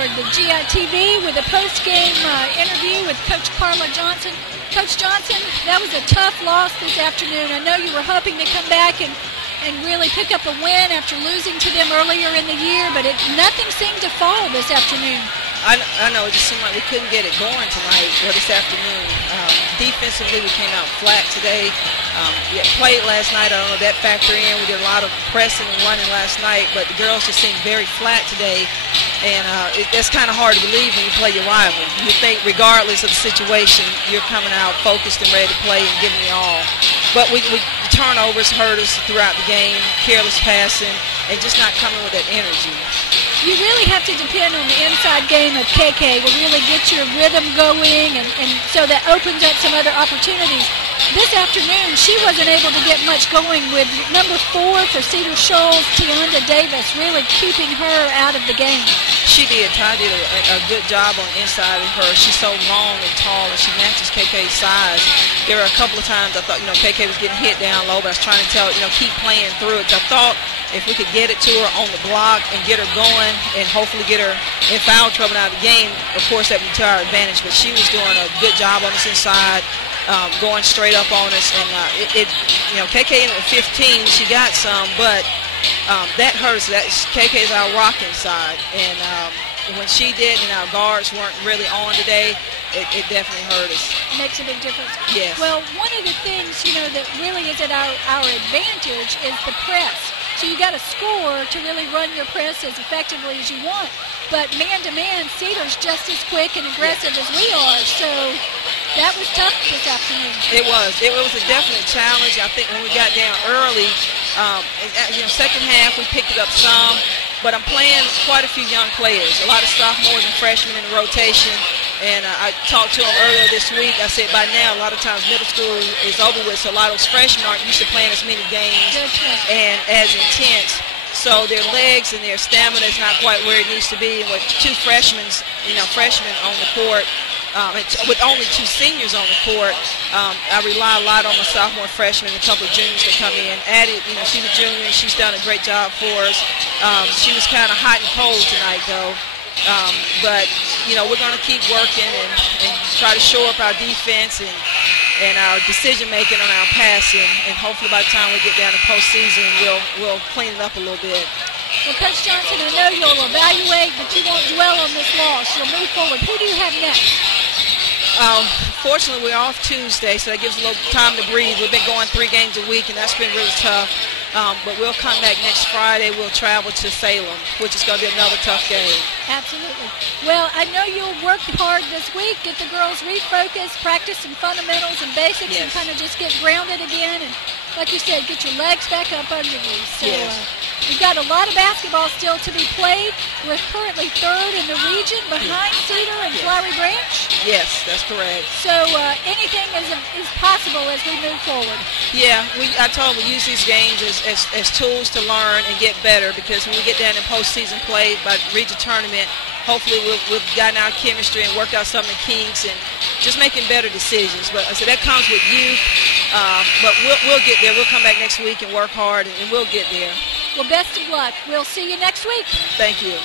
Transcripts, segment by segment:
for the GITV with a post-game interview with Coach Carla Johnson. Coach Johnson, that was a tough loss this afternoon. I know you were hoping to come back and really pick up a win after losing to them earlier in the year, but nothing seemed to fall this afternoon. I know, it just seemed like we couldn't get it going tonight or this afternoon. Defensively, we came out flat today. We played last night. I don't know if that factored in. We did a lot of pressing and running last night, but the girls just seemed very flat today. And that's kind of hard to believe when you play your rival. You think regardless of the situation, you're coming out focused and ready to play and giving it all. But the turnovers hurt us throughout the game, careless passing, and just not coming with that energy. You really have to depend on the inside game of KK to really get your rhythm going, and so that opens up some other opportunities. This afternoon, she wasn't able to get much going with number 4 for Cedar Shoals, Tianda Davis, really keeping her out of the game. She did. Ty did a good job on the inside of her. She's so long and tall, and she matches KK's size. There were a couple of times I thought, KK was getting hit down low, but I was trying to tell her, keep playing through it. I thought if we could get it to her on the block and get her going and hopefully get her in foul trouble out of the game, of course that would be to our advantage. But she was doing a good job on us inside, going straight up on us. And KK in at 15, she got some, but that hurts. KK is our rock inside. And when she did and our guards weren't really on today, it definitely hurt us. Makes a big difference. Yes. Well, one of the things, that really is at our advantage is the press. So you got to score to really run your press as effectively as you want. But man-to-man, Cedar's just as quick and aggressive as we are. So that was tough this afternoon. It was. It was a definite challenge. I think when we got down early, second half we picked it up some. But I'm playing quite a few young players, a lot of sophomores and freshmen in the rotation. And I talked to them earlier this week. I said by now, a lot of times middle school is over with, so a lot of those freshmen aren't used to playing as many games and as intense. So their legs and their stamina is not quite where it needs to be. And with 2 freshmen on the court, with only 2 seniors on the court, I rely a lot on my sophomore freshmen and a couple of juniors to come in. Addie, she's a junior and she's done a great job for us. She was kind of hot and cold tonight, though. But we're going to keep working and try to shore up our defense and our decision-making on our passing. And hopefully by the time we get down to postseason, we'll clean it up a little bit. Well, Coach Johnson, I know you'll evaluate, but you won't dwell on this loss. You'll move forward. Who do you have next? Fortunately, we're off Tuesday, so that gives a little time to breathe. We've been going 3 games a week, and that's been really tough. But we'll come back next Friday. We'll travel to Salem, which is going to be another tough game. Absolutely. Well, I know you'll work hard this week, get the girls refocused, practice some fundamentals and basics, and kind of just get grounded again. And like you said, get your legs back up under you. So we've got a lot of basketball still to be played. We're currently 3rd in the region behind Cedar and Flowery Branch. Yes, that's correct. So anything is possible as we move forward. Yeah, I told them we use these games as tools to learn and get better, because when we get down in postseason play by region tournament, hopefully we've gotten our chemistry and worked out some of the kinks and just making better decisions. But I said that comes with youth. But we'll get there. We'll come back next week and work hard, and we'll get there. Well, best of luck. We'll see you next week. Thank you.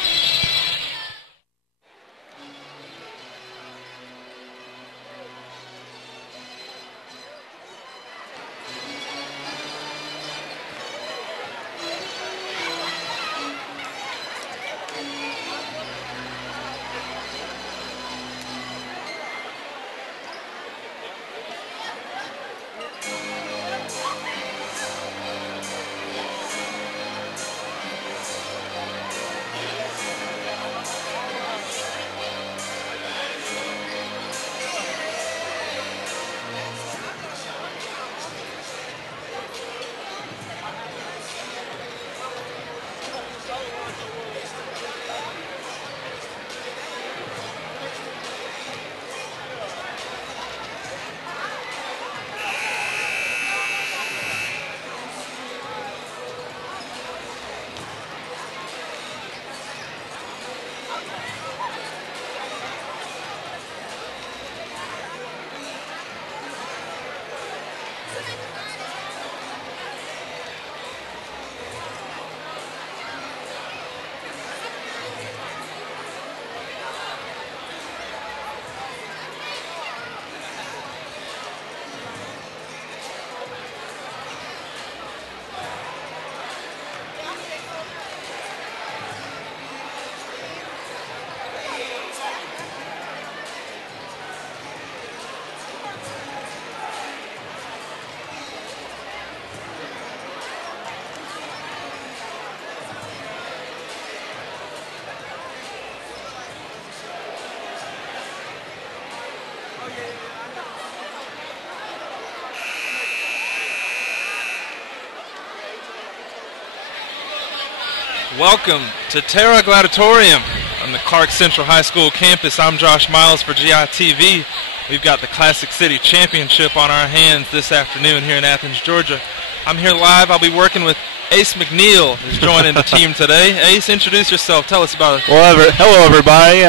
Welcome to Terra Gladiatorium on the Clarke Central High School campus. I'm Josh Miles for GITV. We've got the Classic City Championship on our hands this afternoon here in Athens, Georgia. I'm here live. I'll be working with Ace McNeil, who's joining the team today. Ace, introduce yourself. Tell us about it. Well, hello, everybody.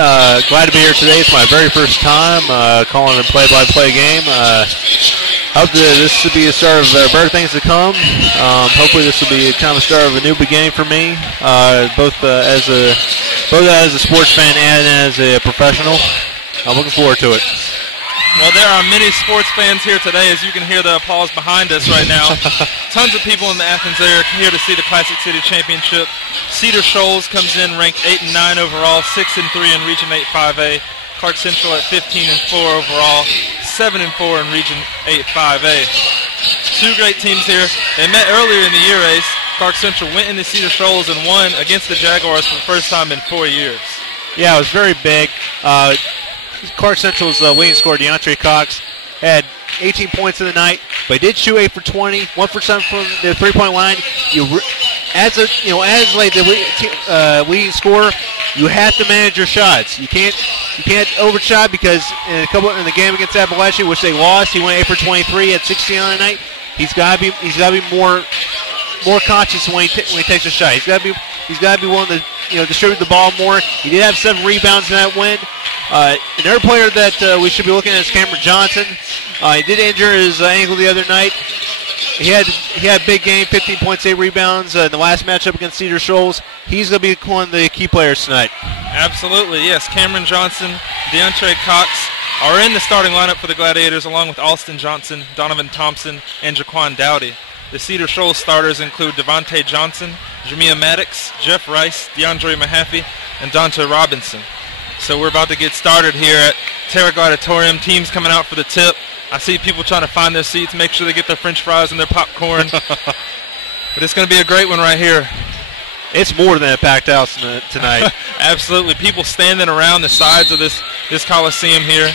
Glad to be here today. It's my very first time calling a play-by-play game. Hope that this will be the start of better things to come. Hopefully this will be kind of the start of a new beginning for me, both as a sports fan and as a professional. I'm looking forward to it. Well, there are many sports fans here today, as you can hear the applause behind us right now. Tons of people in the Athens area here to see the Classic City Championship. Cedar Shoals comes in ranked 8 and 9 overall, 6 and 3 in Region 8 5A. Clarke Central at 15 and 4 overall, 7 and 4 in Region 8 5A. Two great teams here. They met earlier in the year, Ace. Clarke Central went into Cedar Shoals and won against the Jaguars for the first time in 4 years. Yeah, it was very big. Clarke Central's leading scorer, DeAndre Cox, had 18 points in the night, but he did shoot 8 for 20, 1 for 7 from the three-point line. As the leading scorer, you have to manage your shots. You can't overshot because in the game against Appalachia, which they lost, he went 8 for 23 at 16 on the night. He's got to be more conscious when he takes a shot. He's got to be willing to distribute the ball more. He did have 7 rebounds in that win. Another player that we should be looking at is Cameron Johnson. He did injure his ankle the other night. He had a big game, 15 points, 8 rebounds in the last matchup against Cedar Shoals. He's going to be one of the key players tonight. Absolutely, yes. Cameron Johnson, DeAndre Cox are in the starting lineup for the Gladiators, along with Alston Johnson, Donovan Thompson, and Jaquan Dowdy. The Cedar Shoals starters include Devontae Johnson, Jamia Maddox, Jeff Rice, DeAndre Mahaffey, and Dante Robinson. So we're about to get started here at Terra Gladiatorium. Teams coming out for the tip. I see people trying to find their seats, make sure they get their French fries and their popcorn. But it's going to be a great one right here. It's more than a packed house tonight. Absolutely. People standing around the sides of this Coliseum here.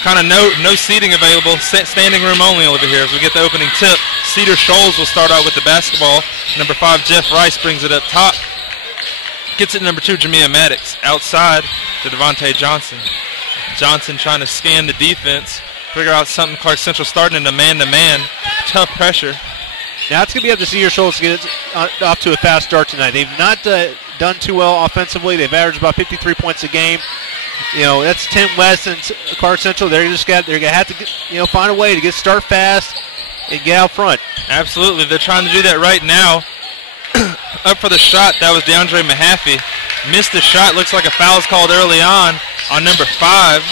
Kind of no seating available. Standing room only over here as we get the opening tip. Cedar Shoals will start out with the basketball. Number 5, Jeff Rice, brings it up top. Gets it number 2, Jamia Maddox. Outside to Devontae Johnson. Johnson trying to scan the defense. Figure out something. Clarke Central starting in a man-to-man. Tough pressure. Now it's going to be up to Cedar Shoals to get it off to a fast start tonight. They've not done too well offensively. They've averaged about 53 points a game. That's 10 less than Clarke Central. They're going to have to find a way to start fast and get out front. Absolutely. They're trying to do that right now. Up for the shot, that was DeAndre Mahaffey. Missed the shot. Looks like a foul is called early on number 5,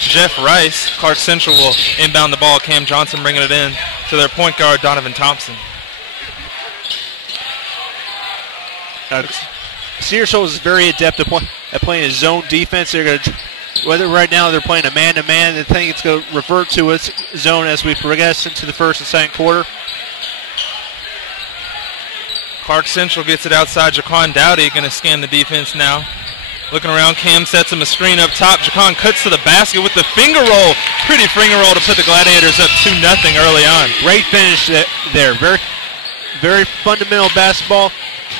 Jeff Rice. Clarke Central will inbound the ball. Cam Johnson bringing it in to their point guard, Donovan Thompson. Cedar Shoals is very adept at playing a zone defense. They're going to, whether right now they're playing a man-to-man, I think it's going to revert to its zone as we progress into the first and second quarter. Clarke Central gets it outside. Jaquan Dowdy going to scan the defense now. Looking around, Cam sets him a screen up top. Jaquan cuts to the basket with the finger roll. Pretty finger roll to put the Gladiators up 2-0 early on. Great finish there. Very, very fundamental basketball.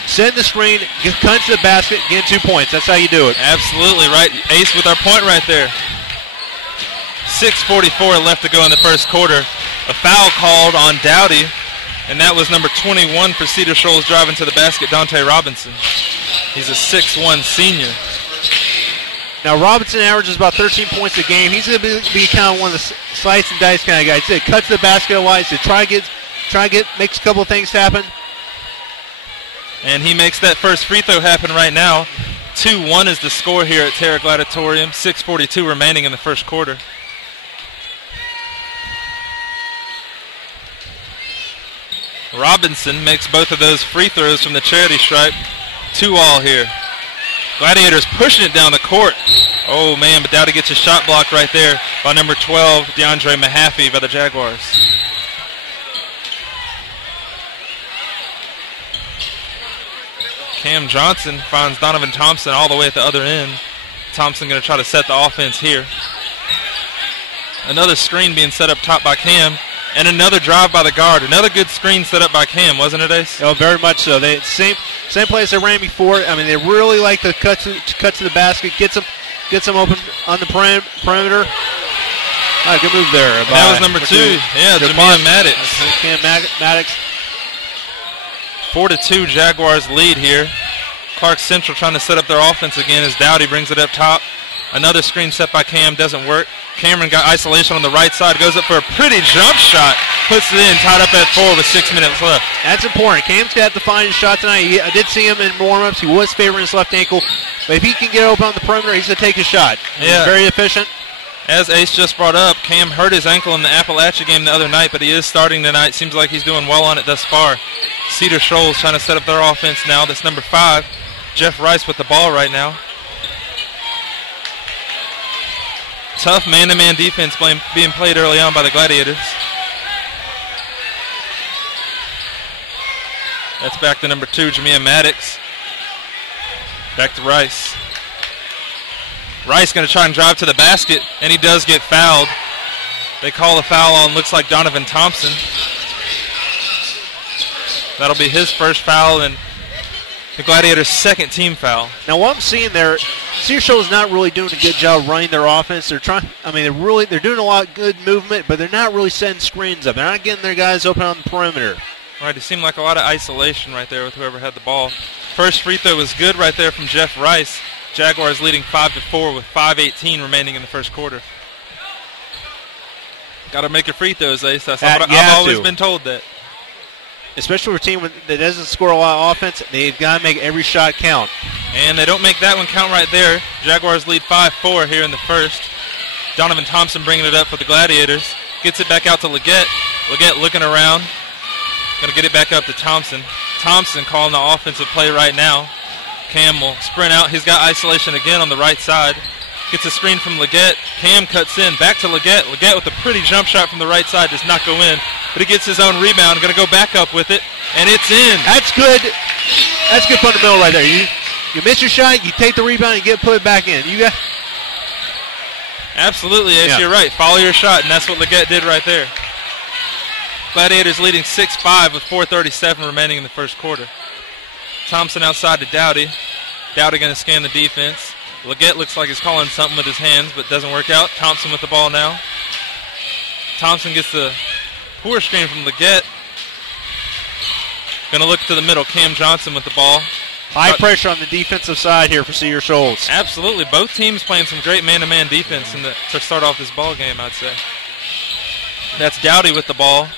Send the screen, cut to the basket, get 2 points. That's how you do it. Absolutely right. Ace with our point right there. 6:44 left to go in the first quarter. A foul called on Dowdy. And that was number 21 for Cedar Shoals driving to the basket, Dante Robinson. He's a 6'1 senior. Now Robinson averages about 13 points a game. He's going to be kind of one of the slice and dice kind of guys. He cuts the basket wise to try to get makes a couple of things happen. And he makes that first free throw happen right now. 2-1 is the score here at Terra Gladiatorium. 6:42 remaining in the first quarter. Robinson makes both of those free throws from the charity stripe. 2-all here. Gladiators pushing it down the court. Oh, man, but Dowdy gets a shot block right there by number 12, DeAndre Mahaffey by the Jaguars. Cam Johnson finds Donovan Thompson all the way at the other end. Thompson going to try to set the offense here. Another screen being set up top by Cam. And another drive by the guard. Another good screen set up by Cam, wasn't it, Ace? Oh, very much so. They same place they ran before. I mean, they really like to cut to the basket, gets them open on the perimeter. All right, good move there. That was number 2. Yeah, Jamia Maddox. Cam Maddox. 4-2 Jaguars lead here. Clarke Central trying to set up their offense again as Dowdy brings it up top. Another screen set by Cam doesn't work. Cameron got isolation on the right side, goes up for a pretty jump shot, puts it in, tied up at 4 with 6 minutes left. That's important. Cam's got to find his shot tonight. I did see him in warm-ups. He was favoring his left ankle. But if he can get open on the perimeter, he's going to take his shot. Yeah. He's very efficient. As Ace just brought up, Cam hurt his ankle in the Appalachia game the other night, but he is starting tonight. Seems like he's doing well on it thus far. Cedar Shoals trying to set up their offense now. That's number 5. Jeff Rice with the ball right now. Tough man-to-man defense being played early on by the Gladiators. That's back to number 2, Jamia Maddox. Back to Rice. Rice going to try and drive to the basket, and he does get fouled. They call a foul on, looks like Donovan Thompson. That'll be his first foul and the Gladiators' second team foul. Now, what I'm seeing there, Cedar Shoals is not really doing a good job running their offense. They're trying. I mean, they're doing a lot of good movement, but they're not really setting screens up. They're not getting their guys open on the perimeter. Right, it seemed like a lot of isolation right there with whoever had the ball. First free throw was good right there from Jeff Rice. Jaguars leading 5-4 with 5:18 remaining in the first quarter. Got to make your free throws, Ace. That's I've always been told that. Especially for a team that doesn't score a lot of offense, they've got to make every shot count. And they don't make that one count right there. Jaguars lead 5-4 here in the first. Donovan Thompson bringing it up for the Gladiators. Gets it back out to Leggett. Leggett looking around. Going to get it back up to Thompson. Thompson calling the offensive play right now. Cam will sprint out. He's got isolation again on the right side. Gets a screen from Leggett. Cam cuts in. Back to Leggett. Leggett with a pretty jump shot from the right side. Does not go in. But he gets his own rebound. Going to go back up with it. And it's in. That's good. That's good fundamental right there. You miss your shot. You take the rebound. You put it back in. Absolutely, Ace. Yeah. You're right. Follow your shot. And that's what Leggett did right there. Gladiators leading 6-5 with 4:37 remaining in the first quarter. Thompson outside to Dowdy. Dowdy going to scan the defense. Leggett looks like he's calling something with his hands, but doesn't work out. Thompson with the ball now. Thompson gets the poor screen from Leggett. Going to look to the middle. Cam Johnson with the ball. High pressure on the defensive side here for Cedar Shoals. Absolutely. Both teams playing some great man-to-man defense to start off this ball game, I'd say. That's Dowdy with the ball.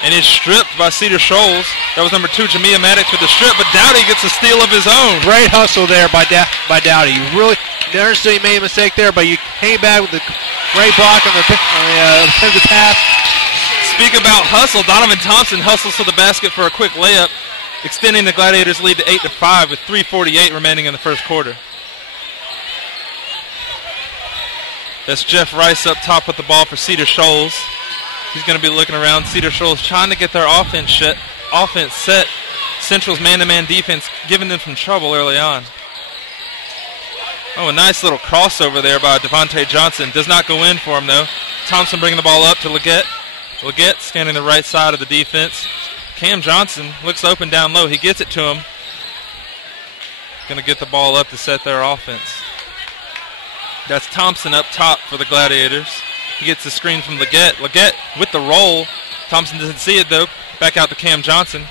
And it's stripped by Cedar Shoals. That was number 2, Jamia Maddox with the strip, but Dowdy gets a steal of his own. Great hustle there by Dowdy. You really never say he made a mistake there, but you came back with the great block on the pass. Speak about hustle. Donovan Thompson hustles to the basket for a quick layup, extending the Gladiators' lead to 8-5 with 3:48 remaining in the first quarter. That's Jeff Rice up top with the ball for Cedar Shoals. He's going to be looking around. Cedar Shoals trying to get their offense set. Central's man-to-man defense giving them some trouble early on. Oh, a nice little crossover there by Devontae Johnson. Does not go in for him, though. Thompson bringing the ball up to Leggett. Leggett scanning the right side of the defense. Cam Johnson looks open down low. He gets it to him. Going to get the ball up to set their offense. That's Thompson up top for the Gladiators. He gets the screen from Leggett. Leggett with the roll. Thompson doesn't see it, though. Back out to Cam Johnson.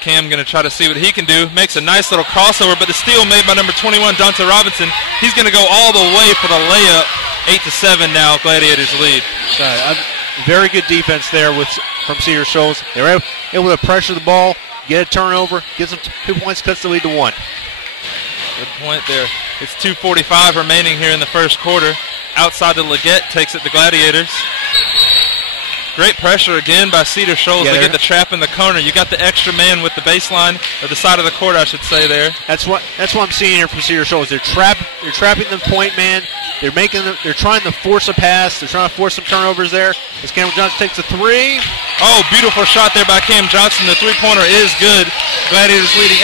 Cam going to try to see what he can do. Makes a nice little crossover, but the steal made by number 21, Dante Robinson. He's going to go all the way for the layup. 8-7 now, Gladiators lead. Very good defense there from Cedar Shoals. They were able to pressure the ball, get a turnover, get some 2 points, cuts the lead to 1. Good point there. It's 2:45 remaining here in the first quarter. Outside to Leggett, takes it to Gladiators. Great pressure again by Cedar Shoals. They get the trap in the corner. You got the extra man with the baseline, or the side of the court, I should say there. That's what I'm seeing here from Cedar Shoals. They're trapping the point man. They're trying to force a pass. They're trying to force some turnovers there. As Cameron Johnson takes a 3. Oh, beautiful shot there by Cam Johnson. The three-pointer is good. Gladiators leading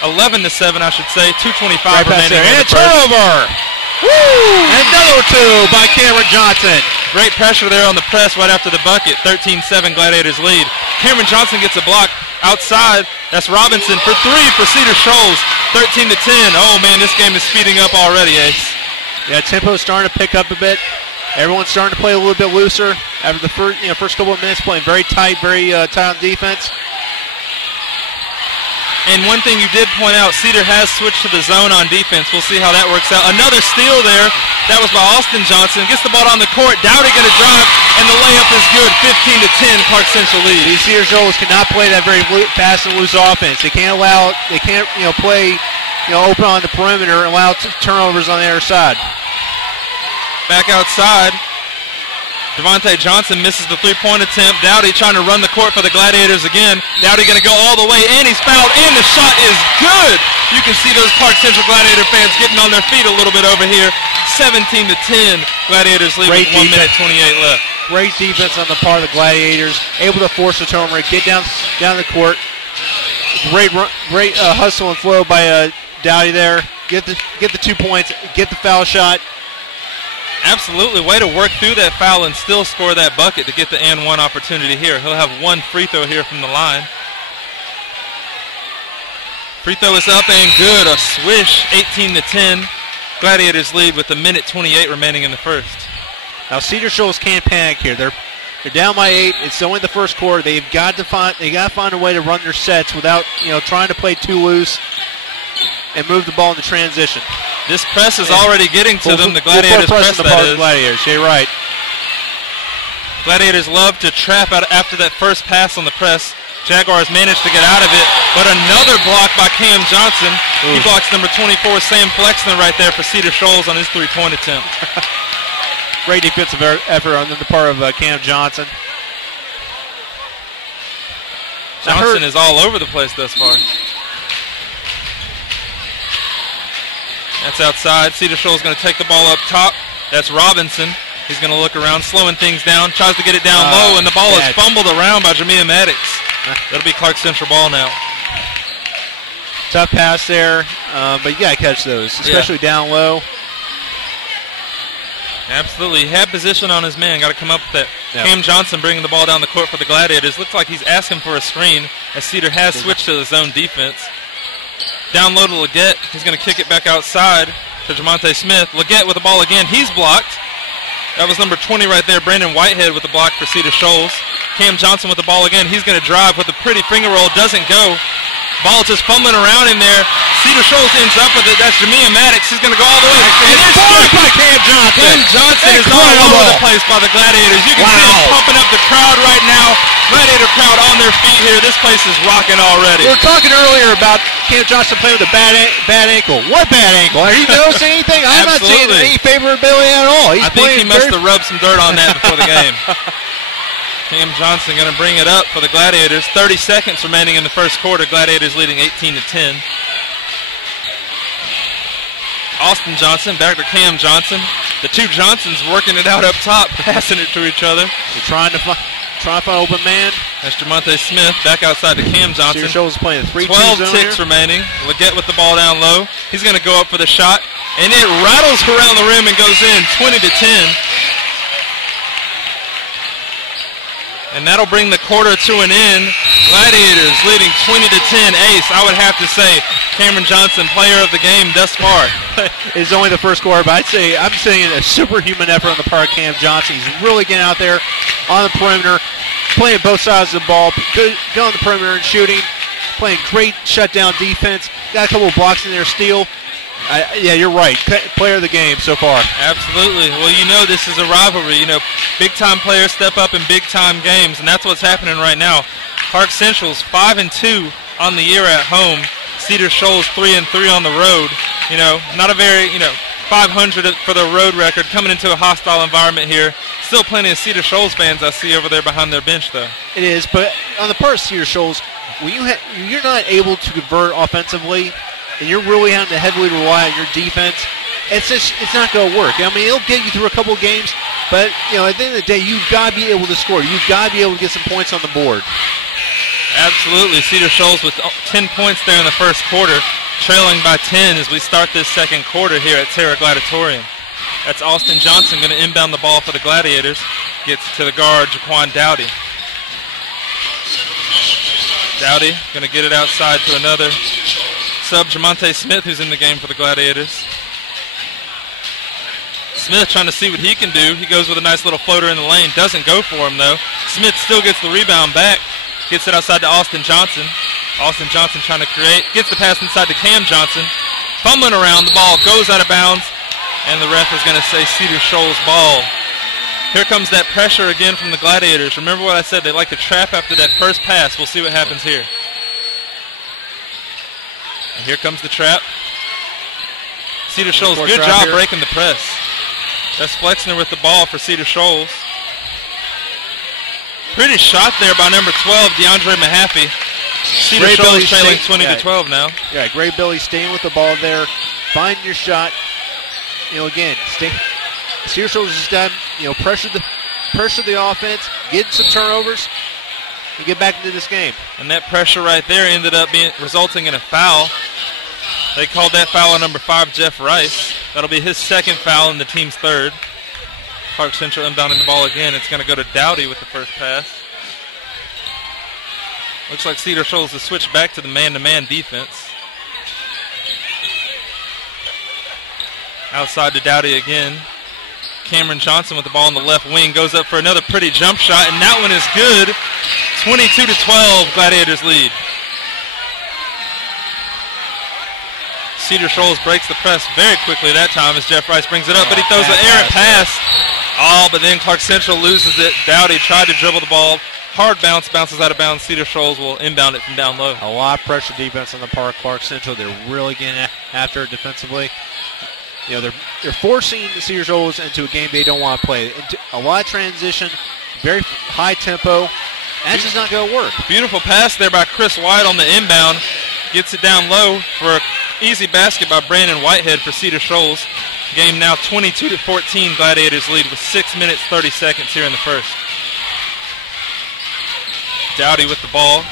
11-7, I should say. 2:25 remaining. And a turnover. And another two by Cameron Johnson. Great pressure there on the press right after the bucket. 13-7 Gladiators lead. Cameron Johnson gets a block outside. That's Robinson for three for Cedar Shoals. 13-10. Oh, man, this game is speeding up already, Ace. Yeah, tempo's starting to pick up a bit. Everyone's starting to play a little bit looser after the first couple of minutes, playing very tight on defense. And one thing you did point out, Cedar has switched to the zone on defense. We'll see how that works out. Another steal there. That was by Austin Johnson. Gets the ball down the court. Dowdy going to drive, and the layup is good. 15-10, Clarke Central lead. These Cedar Shoals cannot play that very fast and loose offense. They can't play open on the perimeter and allow turnovers on the other side. Back outside. Devontae Johnson misses the three-point attempt. Dowdy trying to run the court for the Gladiators again. Dowdy going to go all the way, and he's fouled, and the shot is good. You can see those Clarke Central Gladiator fans getting on their feet a little bit over here. 17-10, Gladiators lead with 1 minute 28 left. Great defense on the part of the Gladiators, able to force the turnover, get down the court. Great hustle and flow by Dowdy there. Get the 2 points, get the foul shot. Absolutely. Way to work through that foul and still score that bucket to get the and one opportunity here. He'll have one free throw here from the line. Free throw is up and good. A swish. 18-10. Gladiators lead with 1:28 remaining in the first. Now Cedar Shoals can't panic here. They're down by 8. It's only the first quarter. They got to find a way to run their sets without trying to play too loose and move the ball in the transition. This press is already getting to them. The Gladiators press, that is. Gladiators. You're right. Gladiators love to trap out after that first pass on the press. Jaguars managed to get out of it, but another block by Cam Johnson. Ooh. He blocks number 24, Sam Flexner, right there for Cedar Shoals on his three-point attempt. Great defensive effort on the part of Cam Johnson. Johnson is all over the place thus far. That's outside. Cedar Shoals going to take the ball up top. That's Robinson. He's going to look around, slowing things down. Tries to get it down low, and the ball is fumbled around by Jamia Maddox. That'll be Clarke Central ball now. Tough pass there, but you got to catch those, especially down low. Absolutely. He had position on his man. Got to come up with that. Yep. Cam Johnson bringing the ball down the court for the Gladiators. Looks like he's asking for a screen as Cedar has switched to the zone defense. Down low to Leggett. He's going to kick it back outside to Jamonte Smith. Leggett with the ball again. He's blocked. That was number 20 right there, Brandon Whitehead with the block for Cedar Shoals. Cam Johnson with the ball again. He's going to drive with a pretty finger roll. Doesn't go. Ball just fumbling around in there. Cedar Shoals ends up with it. That's Jamia Maddox. He's going to go all the way. And it's scored by Cam Johnson. Cam Johnson is all over the place by the Gladiators. You can see him pumping up the crowd right now. Gladiator crowd on their feet here. This place is rocking already. We were talking earlier about Cam Johnson playing with a bad ankle. What bad ankle? Are you noticing anything? I'm not seeing any favorability at all. I think he must have rubbed some dirt on that before the game. Cam Johnson going to bring it up for the Gladiators. 30 seconds remaining in the first quarter. Gladiators leading 18-10. Austin Johnson back to Cam Johnson. The two Johnsons working it out up top, passing it to each other. They're trying to find open man. That's Jamonte Smith back outside to Cam Johnson. Cedar Shoals playing a 3-2 12 ticks remaining. Leggett with the ball down low. He's going to go up for the shot, and it rattles around the rim and goes in. 20-10. And that'll bring the quarter to an end. Gladiators leading 20-10. Ace, I would have to say, Cameron Johnson, player of the game thus far. It's only the first quarter, but I'm seeing a superhuman effort on the part of Cam Johnson. He's really getting out there on the perimeter, playing both sides of the ball, going on the perimeter and shooting, playing great shutdown defense. Got a couple of blocks in there, steal. Yeah, you're right. Player of the game so far. Absolutely. Well, you know this is a rivalry. You know, big-time players step up in big-time games, and that's what's happening right now. Clarke Central's 5-2 on the year at home. Cedar Shoals 3-3 on the road. You know, not a very, 500 for the road record coming into a hostile environment here. Still plenty of Cedar Shoals fans I see over there behind their bench, though. It is, but on the part of Cedar Shoals, when you're not able to convert offensively, and you're really having to heavily rely on your defense, it's not going to work. I mean, it'll get you through a couple of games, but at the end of the day, you've got to be able to score. You've got to be able to get some points on the board. Absolutely. Cedar Shoals with 10 points there in the first quarter. trailing by 10 as we start this second quarter here at Terra Gladiatorium. That's Austin Johnson going to inbound the ball for the Gladiators. Gets to the guard, Jaquan Dowdy. Dowdy going to get it outside to another sub, Jamonte Smith, who's in the game for the Gladiators. Smith trying to see what he can do. He goes with a nice little floater in the lane. Doesn't go for him, though. Smith still gets the rebound back. Gets it outside to Austin Johnson. Austin Johnson trying to create. Gets the pass inside to Cam Johnson. Fumbling around. The ball goes out of bounds. And the ref is going to say Cedar Shoals ball. Here comes that pressure again from the Gladiators. Remember what I said, they like to trap after that first pass. We'll see what happens here. And here comes the trap. Cedar Shoals, good job breaking the press. That's Flexner with the ball for Cedar Shoals. Pretty shot there by number 12, DeAndre Mahaffey. Cedar Shoals trailing 20-12 now. Yeah, great Billy staying with the ball there. Find your shot. Again, Cedar Shoals just got, pressure the offense, get some turnovers, and get back into this game. And that pressure right there ended up resulting in a foul. They called that foul on number 5, Jeff Rice. That'll be his second foul and the team's third. Clarke Central inbounding the ball again. It's going to go to Dowdy with the first pass. Looks like Cedar Shoals has switched back to the man-to-man defense. Outside to Dowdy again. Cameron Johnson with the ball on the left wing goes up for another pretty jump shot, and that one is good. 22-12, Gladiators lead. Cedar Shoals breaks the press very quickly that time as Jeff Rice brings it up, but he throws an errant pass. But then Clarke Central loses it. Dowdy tried to dribble the ball. Hard bounce, bounces out of bounds. Cedar Shoals will inbound it from down low. A lot of pressure defense on the part of Clarke Central. They're really getting after it defensively. They're forcing the Cedar Shoals into a game they don't want to play. A lot of transition, very high tempo. That's just not going to work. Beautiful pass there by Chris White on the inbound. Gets it down low for an easy basket by Brandon Whitehead for Cedar Shoals. Game now 22-14. Gladiators lead with 6 minutes, 30 seconds here in the first. Dowdy with the ball.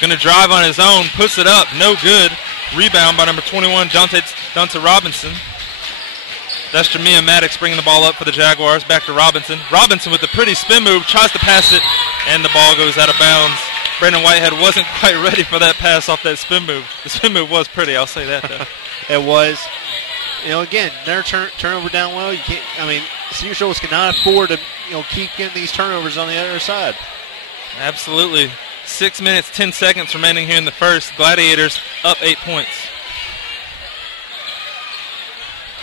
Going to drive on his own. Puts it up. No good. Rebound by number 21, Dante Robinson. That's Jamia Maddox bringing the ball up for the Jaguars. Back to Robinson. Robinson with a pretty spin move. Tries to pass it. And the ball goes out of bounds. Brandon Whitehead wasn't quite ready for that pass off that spin move. The spin move was pretty, I'll say that, though. It was. Again, their turnover down low. You can't. Cedar Shoals cannot afford to, keep getting these turnovers on the other side. Absolutely. 6 minutes, 10 seconds remaining here in the first. Gladiators up 8 points.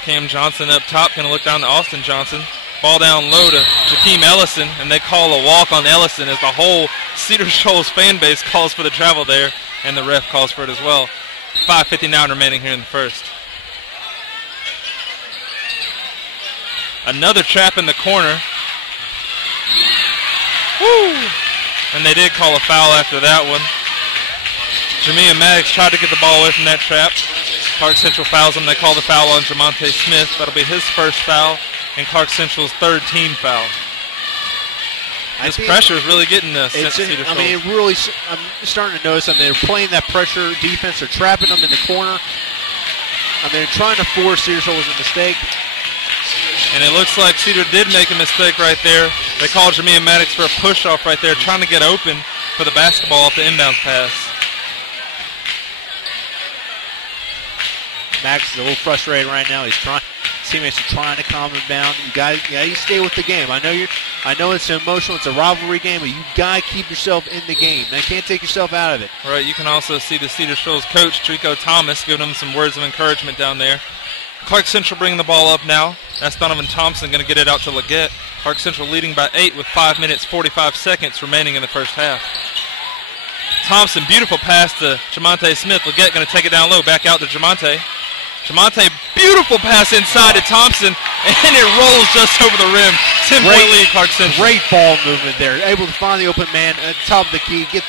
Cam Johnson up top, going to look down to Austin Johnson. Ball down low to Jakeem Ellison, and they call a walk on Ellison as the whole Cedar Shoals fan base calls for the travel there, and the ref calls for it as well. 5:59 remaining here in the first. Another trap in the corner. Woo! And they did call a foul after that one. Jamia Maddox tried to get the ball away from that trap. Clarke Central fouls him. They call the foul on Jamonte Smith. That'll be his first foul and Clarke Central's third team foul. This pressure is really getting Cedar Shoals. I'm starting to notice they're playing that pressure defense. They're trapping them in the corner. They're trying to force Cedar Shoals a mistake. And it looks like Cedar did make a mistake right there. They called Jamia Maddox for a push-off right there, trying to get open for the basketball off the inbounds pass. Maddox is a little frustrated right now. His teammates are trying to calm him down. You got to stay with the game. I know it's emotional. It's a rivalry game, but you got to keep yourself in the game. You can't take yourself out of it. Right. You can also see the Cedar Shoals coach, Trico Thomas, giving them some words of encouragement down there. Clarke Central bringing the ball up now. That's Donovan Thompson going to get it out to Leggett. Clarke Central leading by 8 with 5 minutes, 45 seconds remaining in the first half. Thompson, beautiful pass to Jamonte Smith. Leggett going to take it down low, back out to Jamonte. Jamonte, beautiful pass inside to Thompson, and it rolls just over the rim. 10-point lead, Clarke Central. Great ball movement there. Able to find the open man at the top of the key, get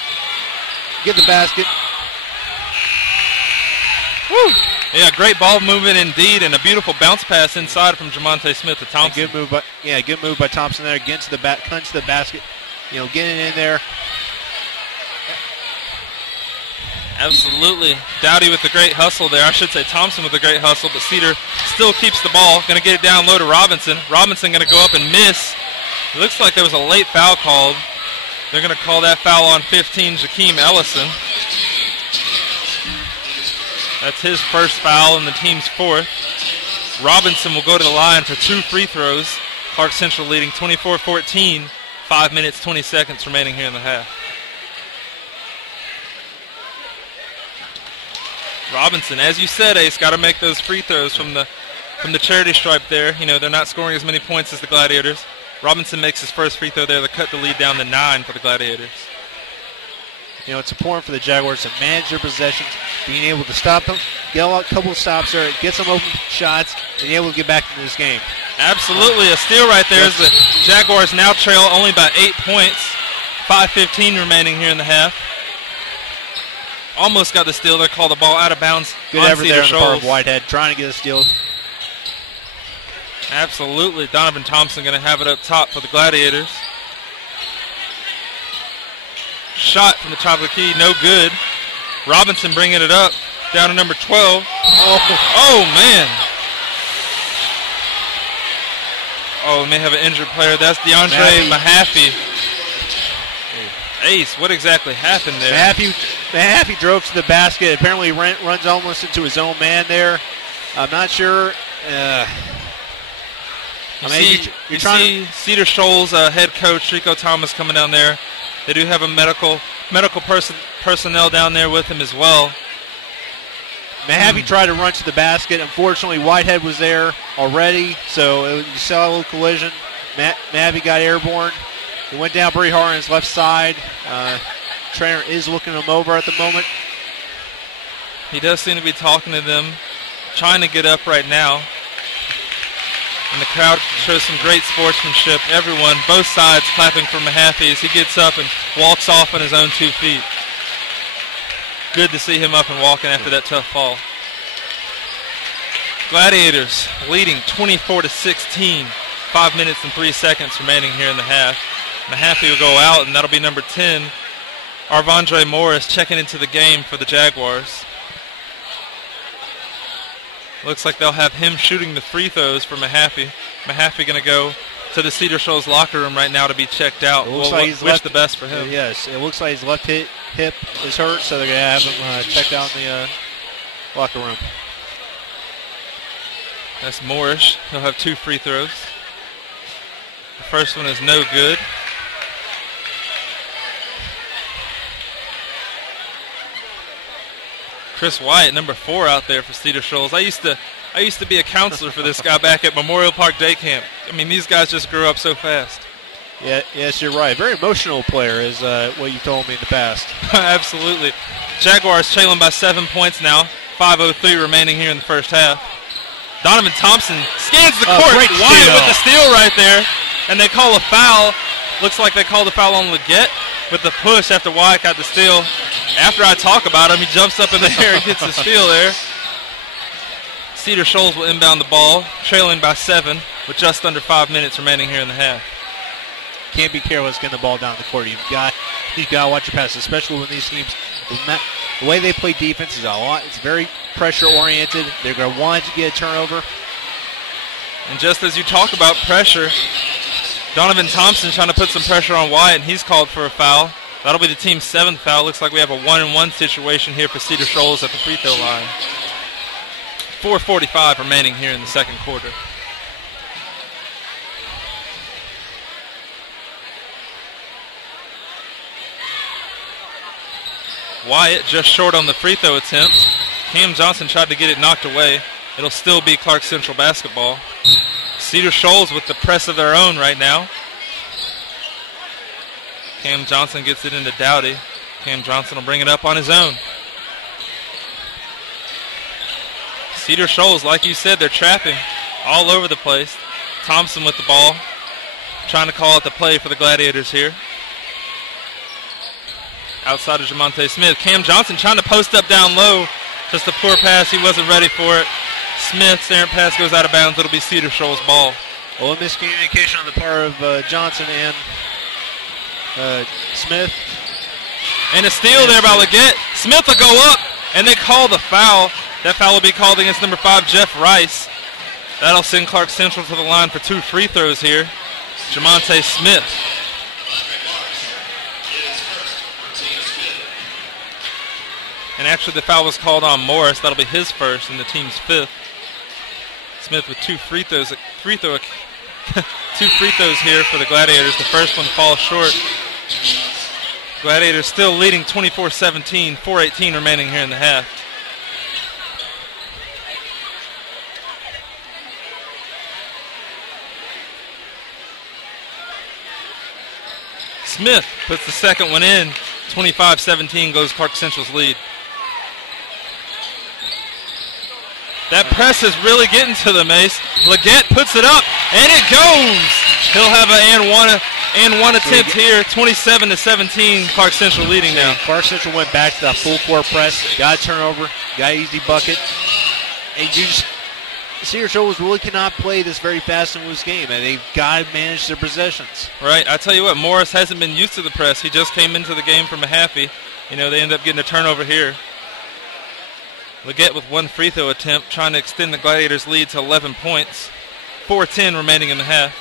the basket. Woo! Yeah, great ball movement indeed, and a beautiful bounce pass inside from Jamonte Smith to Thompson. Good move by Thompson there against the punch the basket. Getting in there. Absolutely. Dowdy with the great hustle there. I should say Thompson with a great hustle, but Cedar still keeps the ball. Going to get it down low to Robinson. Robinson going to go up and miss. It looks like there was a late foul called. They're going to call that foul on 15, Jakeem Ellison. That's his first foul and the team's fourth. Robinson will go to the line for 2 free throws. Clarke Central leading 24-14. 5 minutes, 20 seconds remaining here in the half. Robinson, as you said, Ace, got to make those free throws from the charity stripe there. You know, they're not scoring as many points as the Gladiators. Robinson makes his first free throw there to cut the lead down to 9 for the Gladiators. You know, it's important for the Jaguars to manage their possessions, being able to stop them, get a couple of stops there, get some open shots, and be able to get back into this game. Absolutely. A steal right there as the Jaguars now trail only by 8 points. 5:15 remaining here in the half. Almost got the steal. They call the ball out of bounds. Good effort there on the part of Whitehead, trying to get a steal. Absolutely. Donovan Thompson going to have it up top for the Gladiators. Shot from the top of the key, no good. Robinson bringing it up, down to number 12. Oh man. Oh, we may have an injured player. That's DeAndre Mahaffey. Ace, what exactly happened there? Mahaffey drove to the basket. Apparently runs almost into his own man there. I'm not sure. You see Cedar Shoals head coach Rico Thomas coming down there. They do have a medical personnel down there with him as well. Mahaffey tried to run to the basket. Unfortunately, Whitehead was there already, so you saw a little collision. Mahaffey got airborne. He went down pretty hard on his left side. Trainer is looking him over at the moment. He does seem to be talking to them, trying to get up right now. And the crowd shows some great sportsmanship. Everyone, both sides, clapping for Mahaffey as he gets up and walks off on his own 2 feet. Good to see him up and walking after that tough fall. Gladiators leading 24-16. 5 minutes and 3 seconds remaining here in the half. Mahaffey will go out, and that'll be number 10. Arvondre Morris checking into the game for the Jaguars. Looks like they'll have him shooting the free throws for Mahaffey. Mahaffey going to go to the Cedar Shoals locker room right now to be checked out. We'll wish the best for him. Yes, it looks like his left hip is hurt, so they're going to have him checked out in the locker room. That's Morris. He'll have 2 free throws. The first one is no good. Chris Wyatt, number 4 out there for Cedar Shoals. I used to be a counselor for this guy back at Memorial Park Day Camp. I mean, these guys just grew up so fast. Yeah, yes, you're right. Very emotional player is what you told me in the past. Absolutely. Jaguars trailing by 7 points now. 5:03 remaining here in the first half. Donovan Thompson scans the court. Wyatt with the steal right there. And they call a foul. Looks like they called a foul on Leggett with the push after Wyatt got the steal. After I talk about him, he jumps up in the air and gets the steal there. Cedar Shoals will inbound the ball, trailing by 7 with just under 5 minutes remaining here in the half. Can't be careless getting the ball down the court. You've got to watch your passes, especially when these teams, the way they play defense is it's very pressure oriented. They're going to want to get a turnover. And just as you talk about pressure, Donovan Thompson trying to put some pressure on Wyatt, and he's called for a foul. That'll be the team's 7th foul. Looks like we have a 1-and-1 situation here for Cedar Shoals at the free throw line. 4:45 remaining here in the second quarter. Wyatt just short on the free throw attempt. Cam Johnson tried to get it knocked away. It'll still be Clarke Central basketball. Cedar Shoals with the press of their own right now. Cam Johnson gets it into Dowdy. Cam Johnson will bring it up on his own. Cedar Shoals, like you said, they're trapping all over the place. Thompson with the ball, trying to call out the play for the Gladiators here. Outside of Jamonte Smith. Cam Johnson trying to post up down low. Just a poor pass. He wasn't ready for it. Smith's errant pass goes out of bounds. It'll be Cedar Shoals' ball. Well, a miscommunication on the part of Johnson and Smith. And a steal there by Leggett. Smith will go up, and they call the foul. That foul will be called against number 5, Jeff Rice. That'll send Clarke Central to the line for 2 free throws here. Jamonte Smith. And actually the foul was called on Morris. That'll be his first and the team's 5th. Smith with 2 free throws. 2 free throws here for the Gladiators. The first one falls short. Gladiators still leading 24-17, 4:18 remaining here in the half. Smith puts the second one in. 25-17 goes Clarke Central's lead. That press is really getting to them, Ace. Leggett puts it up, and it goes. He'll have an and one attempt here. 27-17, Clarke Central leading now. Clarke Central went back to that full court press, got a turnover, got an easy bucket. And Cedar Shoals really cannot play this very fast and loose game, and they've got to manage their possessions. Right. I tell you what, Morris hasn't been used to the press. He just came into the game from Mahaffey. You know, they end up getting a turnover here. Leggett with 1 free throw attempt, trying to extend the Gladiators' lead to 11 points. 4:10 remaining in the half.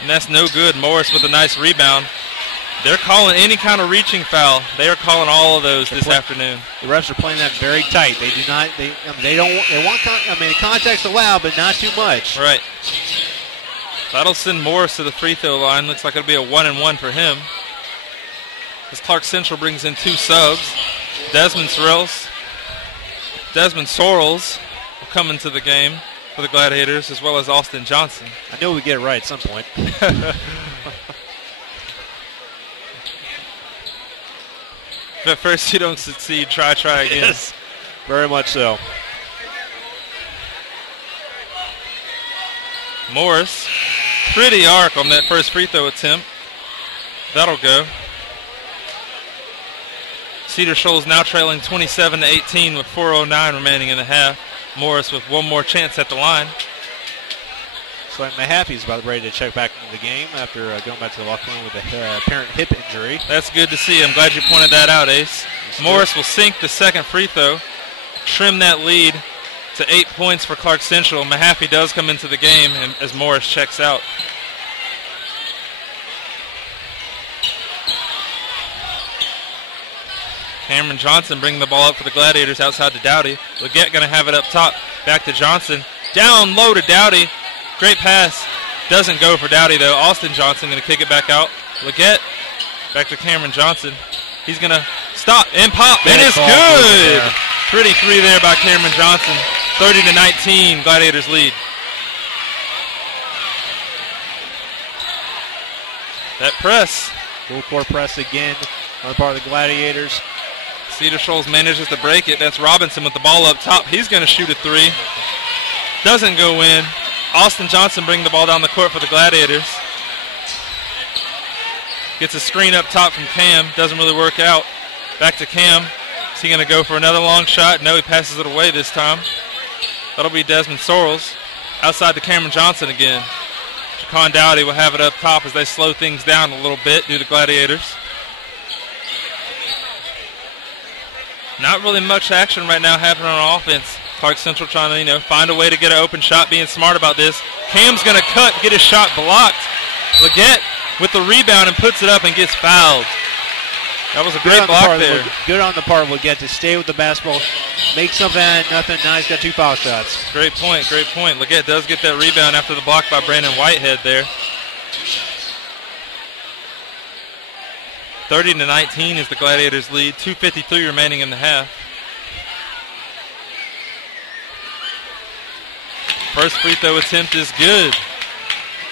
And that's no good. Morris with a nice rebound. They're calling any kind of reaching foul. They are calling all of those this afternoon. The refs are playing that very tight. They do not. They want. Contact's allowed, but not too much. Right. That'll send Morris to the free throw line. Looks like it'll be a 1-and-1 for him. As Clarke Central brings in 2 subs. Desmond Sorrells will come into the game for the Gladiators, as well as Austin Johnson. I know we get it right at some point. If at first you don't succeed, try again. Yes, very much so. Morris, pretty arc on that first free throw attempt. That'll go. Cedar Shoals now trailing 27-18 with 4:09 remaining in the half. Morris with 1 more chance at the line. So Mahaffey's about ready to check back into the game after going back to the locker room with a apparent hip injury. That's good to see. I'm glad you pointed that out, Ace. Morris will sink the second free throw, trim that lead to 8 points for Clarke Central. Mahaffey does come into the game as Morris checks out. Cameron Johnson bringing the ball up for the Gladiators outside to Dowdy. Leggett going to have it up top. Back to Johnson. Down low to Dowdy. Great pass. Doesn't go for Dowdy, though. Austin Johnson going to kick it back out. Leggett back to Cameron Johnson. He's going to stop and pop. And it's good. Pretty 3 there by Cameron Johnson. 30-19, Gladiators lead. That press. Full court press again on the part of the Gladiators. Cedar Shoals manages to break it. That's Robinson with the ball up top. He's going to shoot a 3. Doesn't go in. Austin Johnson bringing the ball down the court for the Gladiators. Gets a screen up top from Cam. Doesn't really work out. Back to Cam. Is he going to go for another long shot? No, he passes it away this time. That'll be Desmond Sorrells. Outside to Cameron Johnson again. Jaquan Dowdy will have it up top as they slow things down a little bit due to Gladiators. Not really much action right now happening on offense. Clarke Central trying to, find a way to get an open shot, being smart about this. Cam's going to cut, get his shot blocked. Leggett with the rebound and puts it up and gets fouled. That was a great block there. Good on the part of Leggett to stay with the basketball, make something out of nothing. Now he's got 2 foul shots. Great point, great point. Leggett does get that rebound after the block by Brandon Whitehead there. 30-19 is the Gladiators' lead. 2:53 remaining in the half. First free throw attempt is good.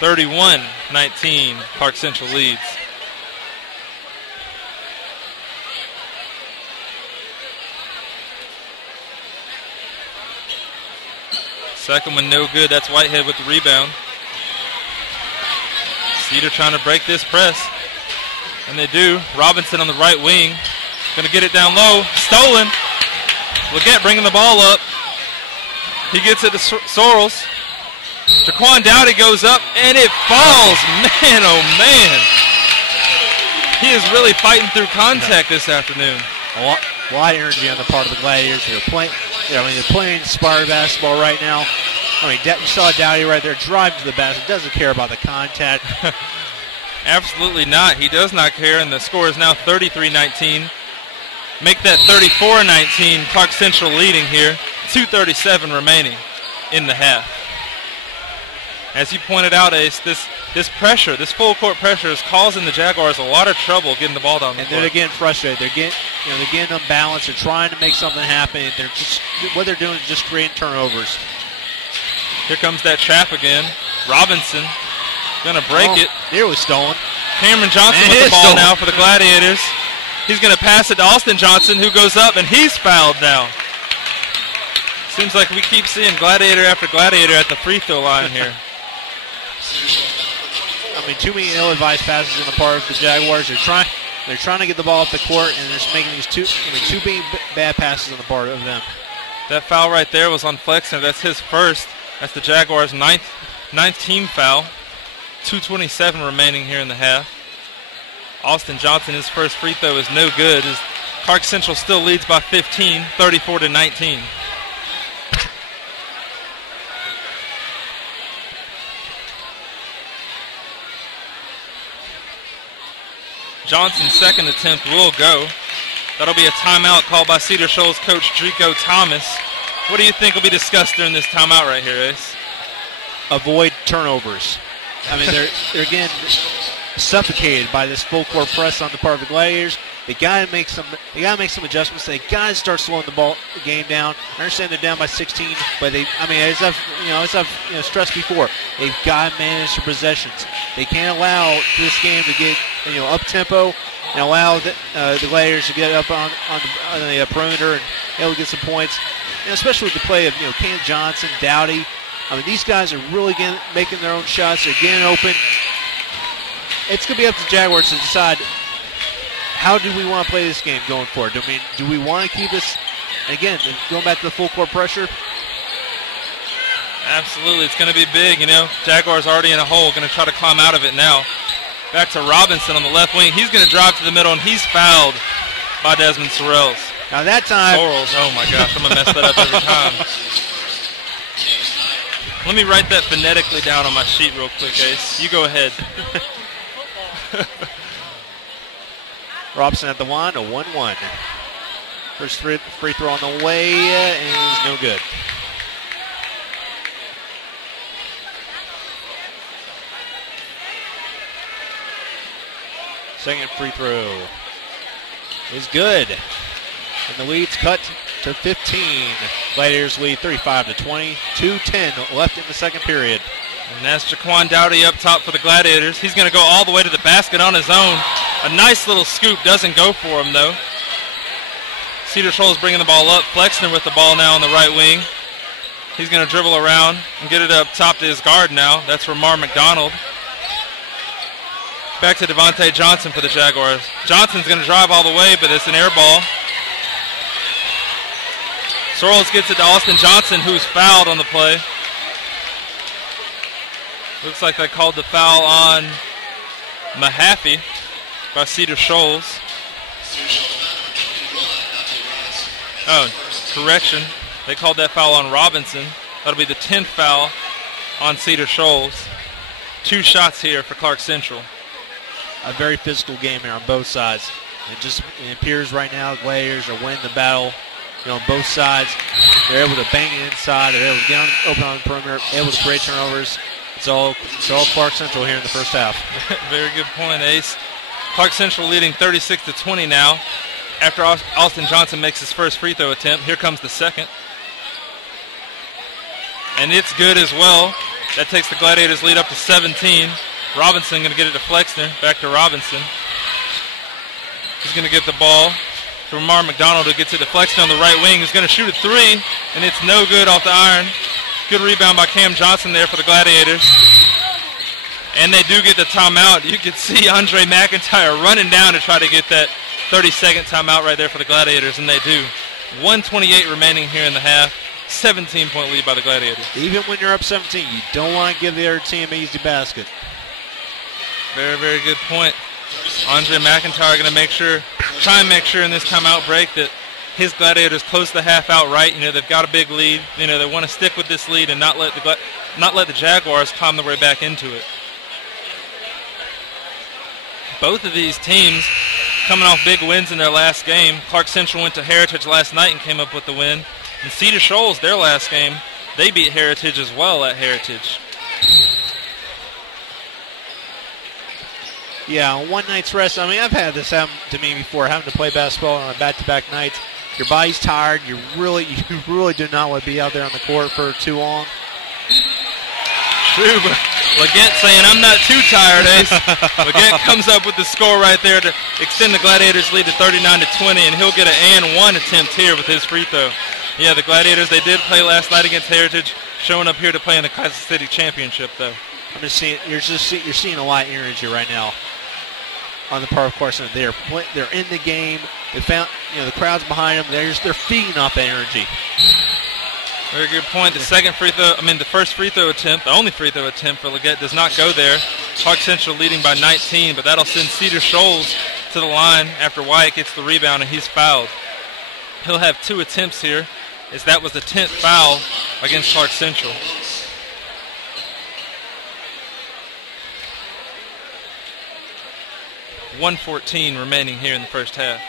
31-19, Clarke Central leads. Second one no good. That's Whitehead with the rebound. Cedar trying to break this press. And they do. Robinson on the right wing. Going to get it down low. Stolen. Leggett bringing the ball up. He gets it to Sorrells. Jaquan Dowdy goes up, and it falls. Man, oh, man. He is really fighting through contact this afternoon. A lot of energy on the part of the Gladiators. They're playing inspired basketball right now. You saw Dowdy right there driving to the basket. Doesn't care about the contact. Absolutely not. He does not care, and the score is now 33-19. Make that 34-19. Clarke Central leading here. 2:37 remaining in the half. As you pointed out, Ace, this pressure, this full court pressure, is causing the Jaguars a lot of trouble getting the ball down the court. And they're getting frustrated. They're getting unbalanced. They're trying to make something happen. What they're doing is just creating turnovers. Here comes that trap again. Robinson going to break it. It was stolen. Cameron Johnson with the ball now for the Gladiators. He's going to pass it to Austin Johnson, who goes up, and he's fouled now. Seems like we keep seeing Gladiator after Gladiator at the free throw line here. Too many ill-advised passes on the part of the Jaguars. They're trying to get the ball up the court, and they're just making these two bad passes on the part of them. That foul right there was on Flexner. That's his first. That's the Jaguars' ninth team foul. 2:27 remaining here in the half. Austin Johnson, his first free throw is no good. As Clarke Central still leads by 15, 34-19. Johnson's second attempt will go. That'll be a timeout called by Cedar Shoals coach Drico Thomas. What do you think will be discussed during this timeout right here, Ace? Avoid turnovers. They're getting suffocated by this full court press on the part of the Gladiators. They gotta make some adjustments. They gotta start slowing the game down. I understand they're down by 16, but as I've stressed before, they've gotta manage their possessions. They can't allow this game to get up tempo and allow the Gladiators to get up on the perimeter and able to get some points. Especially with the play of Cam Johnson, Dowdy. These guys are really making their own shots. They're getting open. It's going to be up to the Jaguars to decide, how do we want to play this game going forward? Do we want to keep this, again, going back to the full court pressure? Absolutely. It's going to be big, Jaguars already in a hole, going to try to climb out of it now. Back to Robinson on the left wing. He's going to drive to the middle, and he's fouled by Desmond Sorrells. Now that time. Sorrells, oh my gosh, I'm going to mess that up every time. Let me write that phonetically down on my sheet real quick, Ace. You go ahead. Robson at the line, a 1-1. First free throw on the way is no good. Second free throw is good. And the lead's cut to 15. Gladiators lead 35-20. 2:10 left in the second period. And that's Jaquan Dowdy up top for the Gladiators. He's going to go all the way to the basket on his own. A nice little scoop. Doesn't go for him, though. Cedar Shoals bringing the ball up. Flexner with the ball now on the right wing. He's going to dribble around and get it up top to his guard now. That's Ramar McDonald. Back to Devontae Johnson for the Jaguars. Johnson's going to drive all the way, but it's an air ball. Sorrells gets it to Austin Johnson, who's fouled on the play. Looks like they called the foul on Mahaffey by Cedar Shoals. Oh, correction. They called that foul on Robinson. That'll be the 10th foul on Cedar Shoals. 2 shots here for Clarke Central. A very physical game here on both sides. It appears right now the Gladiators are winning the battle. On both sides. They're able to bang it inside. They're able to get open on the perimeter, able to create turnovers. It's all Clarke Central here in the first half. Very good point, Ace. Clarke Central leading 36-20 now. After Austin Johnson makes his first free throw attempt, here comes the second. And it's good as well. That takes the Gladiators lead up to 17. Robinson going to get it to Flexner. Back to Robinson. He's going to get the ball to Ramar McDonald, who gets it to Flexner on the right wing. He's going to shoot a 3, and it's no good off the iron. Good rebound by Cam Johnson there for the Gladiators. And they do get the timeout. You can see Andre McIntyre running down to try to get that 30-second timeout right there for the Gladiators, and they do. 1:28 remaining here in the half. 17-point lead by the Gladiators. Even when you're up 17, you don't want to give the other team an easy basket. Very, very good point. Andre McIntyre going to try and make sure in this timeout break that his Gladiators close the half outright. They've got a big lead. They want to stick with this lead and not let the Jaguars climb their way back into it. Both of these teams coming off big wins in their last game. Clarke Central went to Heritage last night and came up with the win. And Cedar Shoals, their last game, they beat Heritage as well at Heritage. Yeah, one night's rest. I mean, I've had this happen to me before, having to play basketball on a back-to-back nights. Your body's tired. You really do not want to be out there on the court for too long. True, but Leggett saying, I'm not too tired, Ace. Leggett comes up with the score right there to extend the Gladiators' lead to 39-20, and he'll get an and one attempt here with his free throw. Yeah, the Gladiators, they did play last night against Heritage, showing up here to play in the Classic City Championship, though. You're seeing a lot of energy right now on the part of Clarkson. They're in the game. They found, the crowd's behind them. They're feeding off that energy. Very good point. The first free throw attempt, the only free throw attempt for Leggett does not go there. Clarke Central leading by 19, but that'll send Cedar Shoals to the line after Wyatt gets the rebound and he's fouled. He'll have 2 attempts here, as that was the 10th foul against Clarke Central. .114 remaining here in the first half.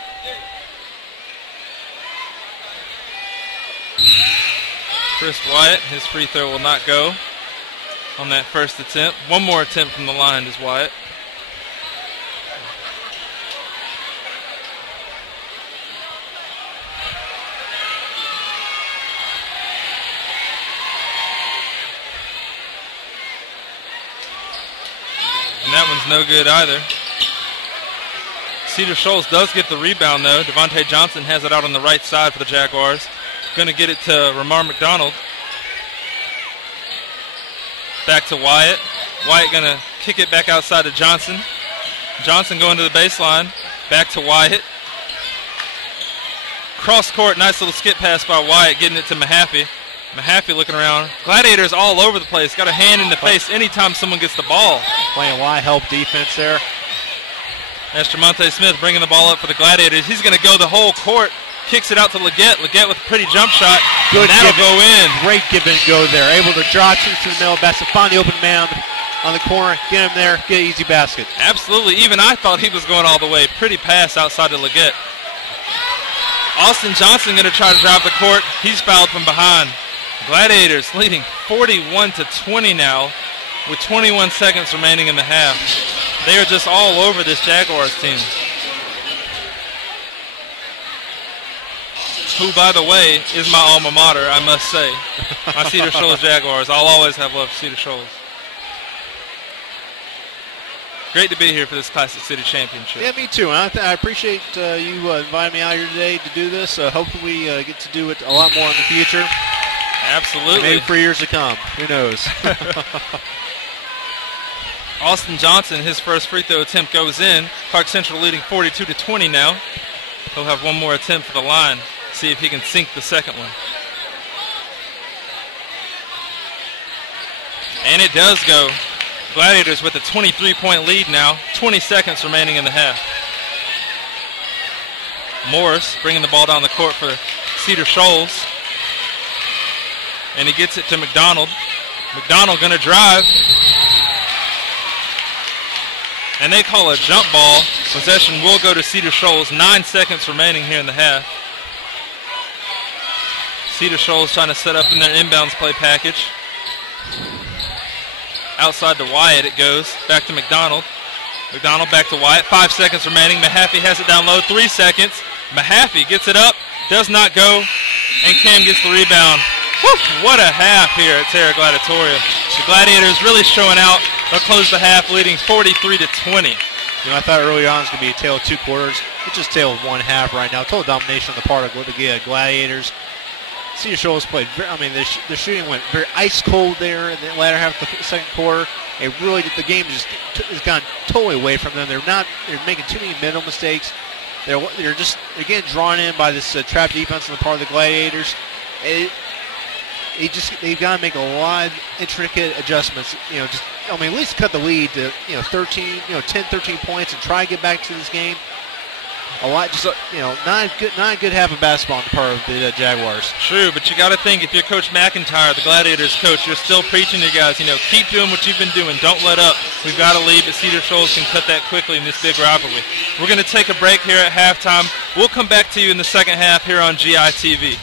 Chris Wyatt, his free throw will not go on that first attempt. One more attempt from the line is Wyatt. And that one's no good either. Cedar Shoals does get the rebound, though. Devontae Johnson has it out on the right side for the Jaguars. Going to get it to Ramar McDonald. Back to Wyatt. Wyatt going to kick it back outside to Johnson. Johnson going to the baseline. Back to Wyatt. Cross court, nice little skip pass by Wyatt, getting it to Mahaffey. Mahaffey looking around. Gladiators all over the place. Got a hand in the face anytime someone gets the ball. Playing wide help defense there. That's Tremonte Smith bringing the ball up for the Gladiators. He's going to go the whole court. Kicks it out to Leggett. Leggett with a pretty jump shot. Good, that'll go in. Great give and go there. Able to draw to the middle basket. Find the open man on the corner. Get him there. Get an easy basket. Absolutely. Even I thought he was going all the way. Pretty pass outside to Leggett. Austin Johnson going to try to drive the court. He's fouled from behind. Gladiators leading 41-20 now with 21 seconds remaining in the half. They are just all over this Jaguars team. Who, by the way, is my alma mater, I must say. My Cedar Shoals Jaguars. I'll always have love for Cedar Shoals. Great to be here for this Classic City Championship. Yeah, me too. I appreciate you inviting me out here today to do this. Hopefully we get to do it a lot more in the future. Absolutely. Maybe for years to come. Who knows? Austin Johnson, his first free throw attempt goes in. Clarke Central leading 42-20 now. He'll have one more attempt for the line. See if he can sink the second one. And it does go. Gladiators with a 23-point lead now. 20 seconds remaining in the half. Morris bringing the ball down the court for Cedar Shoals. And he gets it to McDonald. McDonald going to drive. And they call a jump ball. Possession will go to Cedar Shoals. 9 seconds remaining here in the half. Cedar Shoals trying to set up in their inbounds play package. Outside to Wyatt it goes. Back to McDonald. McDonald back to Wyatt. 5 seconds remaining. Mahaffey has it down low. 3 seconds. Mahaffey gets it up. Does not go. And Cam gets the rebound. Woo, what a half here at Terra Gladiatorium. The Gladiators really showing out. They'll close the half leading 43-20. I thought earlier on it was going to be a tale of 2 quarters. It's just a tale of 1 half right now. Total domination on the part of the Gladiators. Cedar Shoals played, their shooting went very ice cold there in the latter half of the second quarter. It really, the game just has gone totally away from them. They're making too many mental mistakes. They're just, again, drawn in by this trap defense on the part of the Gladiators. they've got to make a lot of intricate adjustments. At least cut the lead to 13, 10, 13 points and try to get back to this game. A lot, not a good half of basketball on the part of the Jaguars. True, but you got to think, if you're Coach McIntyre, the Gladiators coach, you're still preaching to you guys, keep doing what you've been doing. Don't let up. We've got to lead, but Cedar Shoals can cut that quickly in this big rivalry. We're going to take a break here at halftime. We'll come back to you in the second half here on GITV.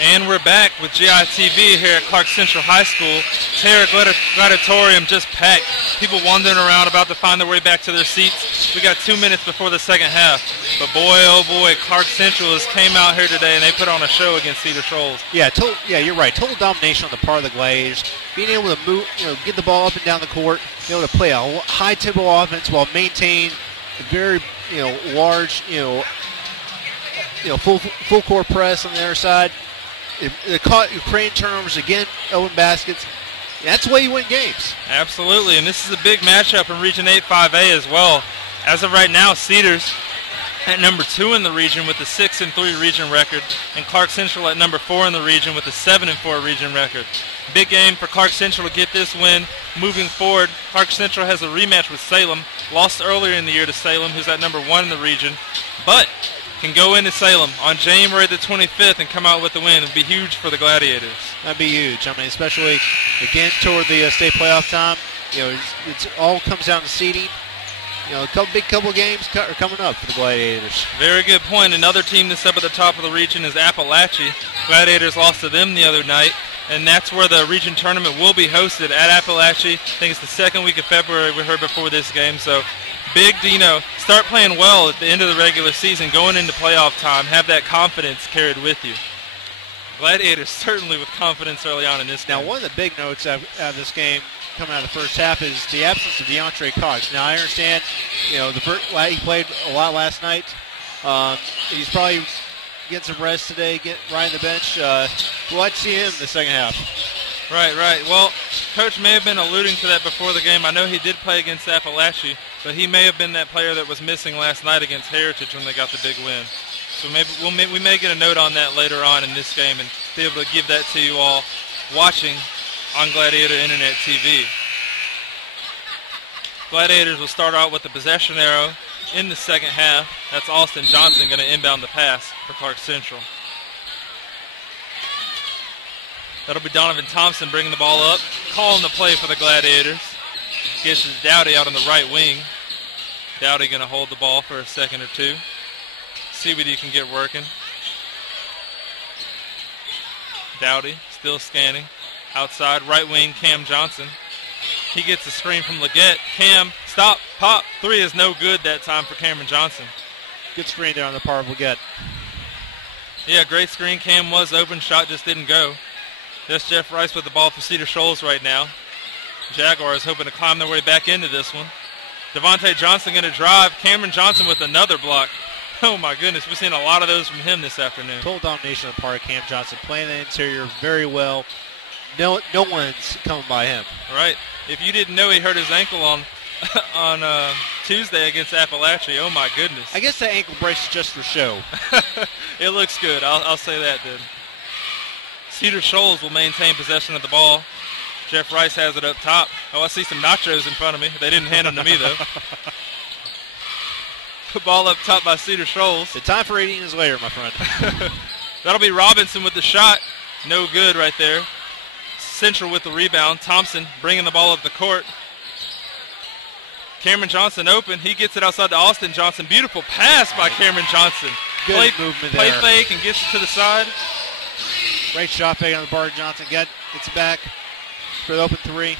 And we're back with GITV here at Clarke Central High School. Terra Gladiatorium just packed. People wandering around about to find their way back to their seats. We got 2 minutes before the second half. But boy, oh boy, Clarke Central has came out here today and they put on a show against Cedar Shoals. Yeah, you're right. Total domination on the part of the Gladiators. Being able to move, get the ball up and down the court, be able to play a high tempo offense while maintaining a very, large, full court press on the other side. They caught Ukraine turnovers again, open baskets. That's the way you win games. Absolutely, and this is a big matchup in Region 8 5A as well. As of right now, Cedars at number 2 in the region with a 6-3 region record, and Clarke Central at number 4 in the region with a 7-4 region record. Big game for Clarke Central to get this win. Moving forward, Clarke Central has a rematch with Salem. Lost earlier in the year to Salem, who's at number 1 in the region, but can go into Salem on January the 25th and come out with the win. It would be huge for the Gladiators. That'd be huge. I mean, especially, again, toward the state playoff time. It's all comes down to seeding. A couple games are coming up for the Gladiators. Very good point. Another team that's up at the top of the region is Appalachia. Gladiators lost to them the other night, and that's where the region tournament will be hosted at Appalachia. I think it's the second week of February, we heard before this game. So big to, start playing well at the end of the regular season, going into playoff time, have that confidence carried with you. Gladiators certainly with confidence early on in this game. Now, one of the big notes out of this game coming out of the first half is the absence of DeAndre Cox. Now, I understand, he played a lot last night. He's probably getting some rest today, riding the bench. We'll like to see him in the second half. Right. Well, Coach may have been alluding to that before the game. I know he did play against Appalachia, but he may have been that player that was missing last night against Heritage when they got the big win. So maybe we may get a note on that later on in this game and be able to give that to you all watching on Gladiator Internet TV. Gladiators will start out with the possession arrow in the second half. That's Austin Johnson going to inbound the pass for Clarke Central. That'll be Donovan Thompson bringing the ball up, calling the play for the Gladiators. Gets his Dowdy out on the right wing. Dowdy going to hold the ball for a second or two. See what he can get working. Dowdy still scanning. Outside, right wing, Cam Johnson. He gets a screen from Leggett. Cam, stop, pop. 3 is no good that time for Cameron Johnson. Good screen there on the part of Leggett. Yeah, great screen. Cam was open. Shot just didn't go. That's Jeff Rice with the ball for Cedar Shoals right now. Jaguars hoping to climb their way back into this one. Devontae Johnson going to drive. Cameron Johnson with another block. Oh, my goodness. We've seen a lot of those from him this afternoon. Total domination on the part of Cam Johnson. Playing the interior very well. No one's coming by him. Right. If you didn't know he hurt his ankle on Tuesday against Appalachia, oh, my goodness. I guess that ankle brace is just for show. It looks good. I'll say that then. Cedar Shoals will maintain possession of the ball. Jeff Rice has it up top. Oh, I see some nachos in front of me. They didn't hand them to me, though. The ball up top by Cedar Shoals. The time for eating is later, my friend. That'll be Robinson with the shot. No good right there. Central with the rebound. Thompson bringing the ball up the court. Cameron Johnson open. He gets it outside to Austin Johnson. Beautiful pass by Cameron Johnson. Good movement there. Play fake and gets it to the side. Great shot fake on the bar. Johnson gets it back for the open 3.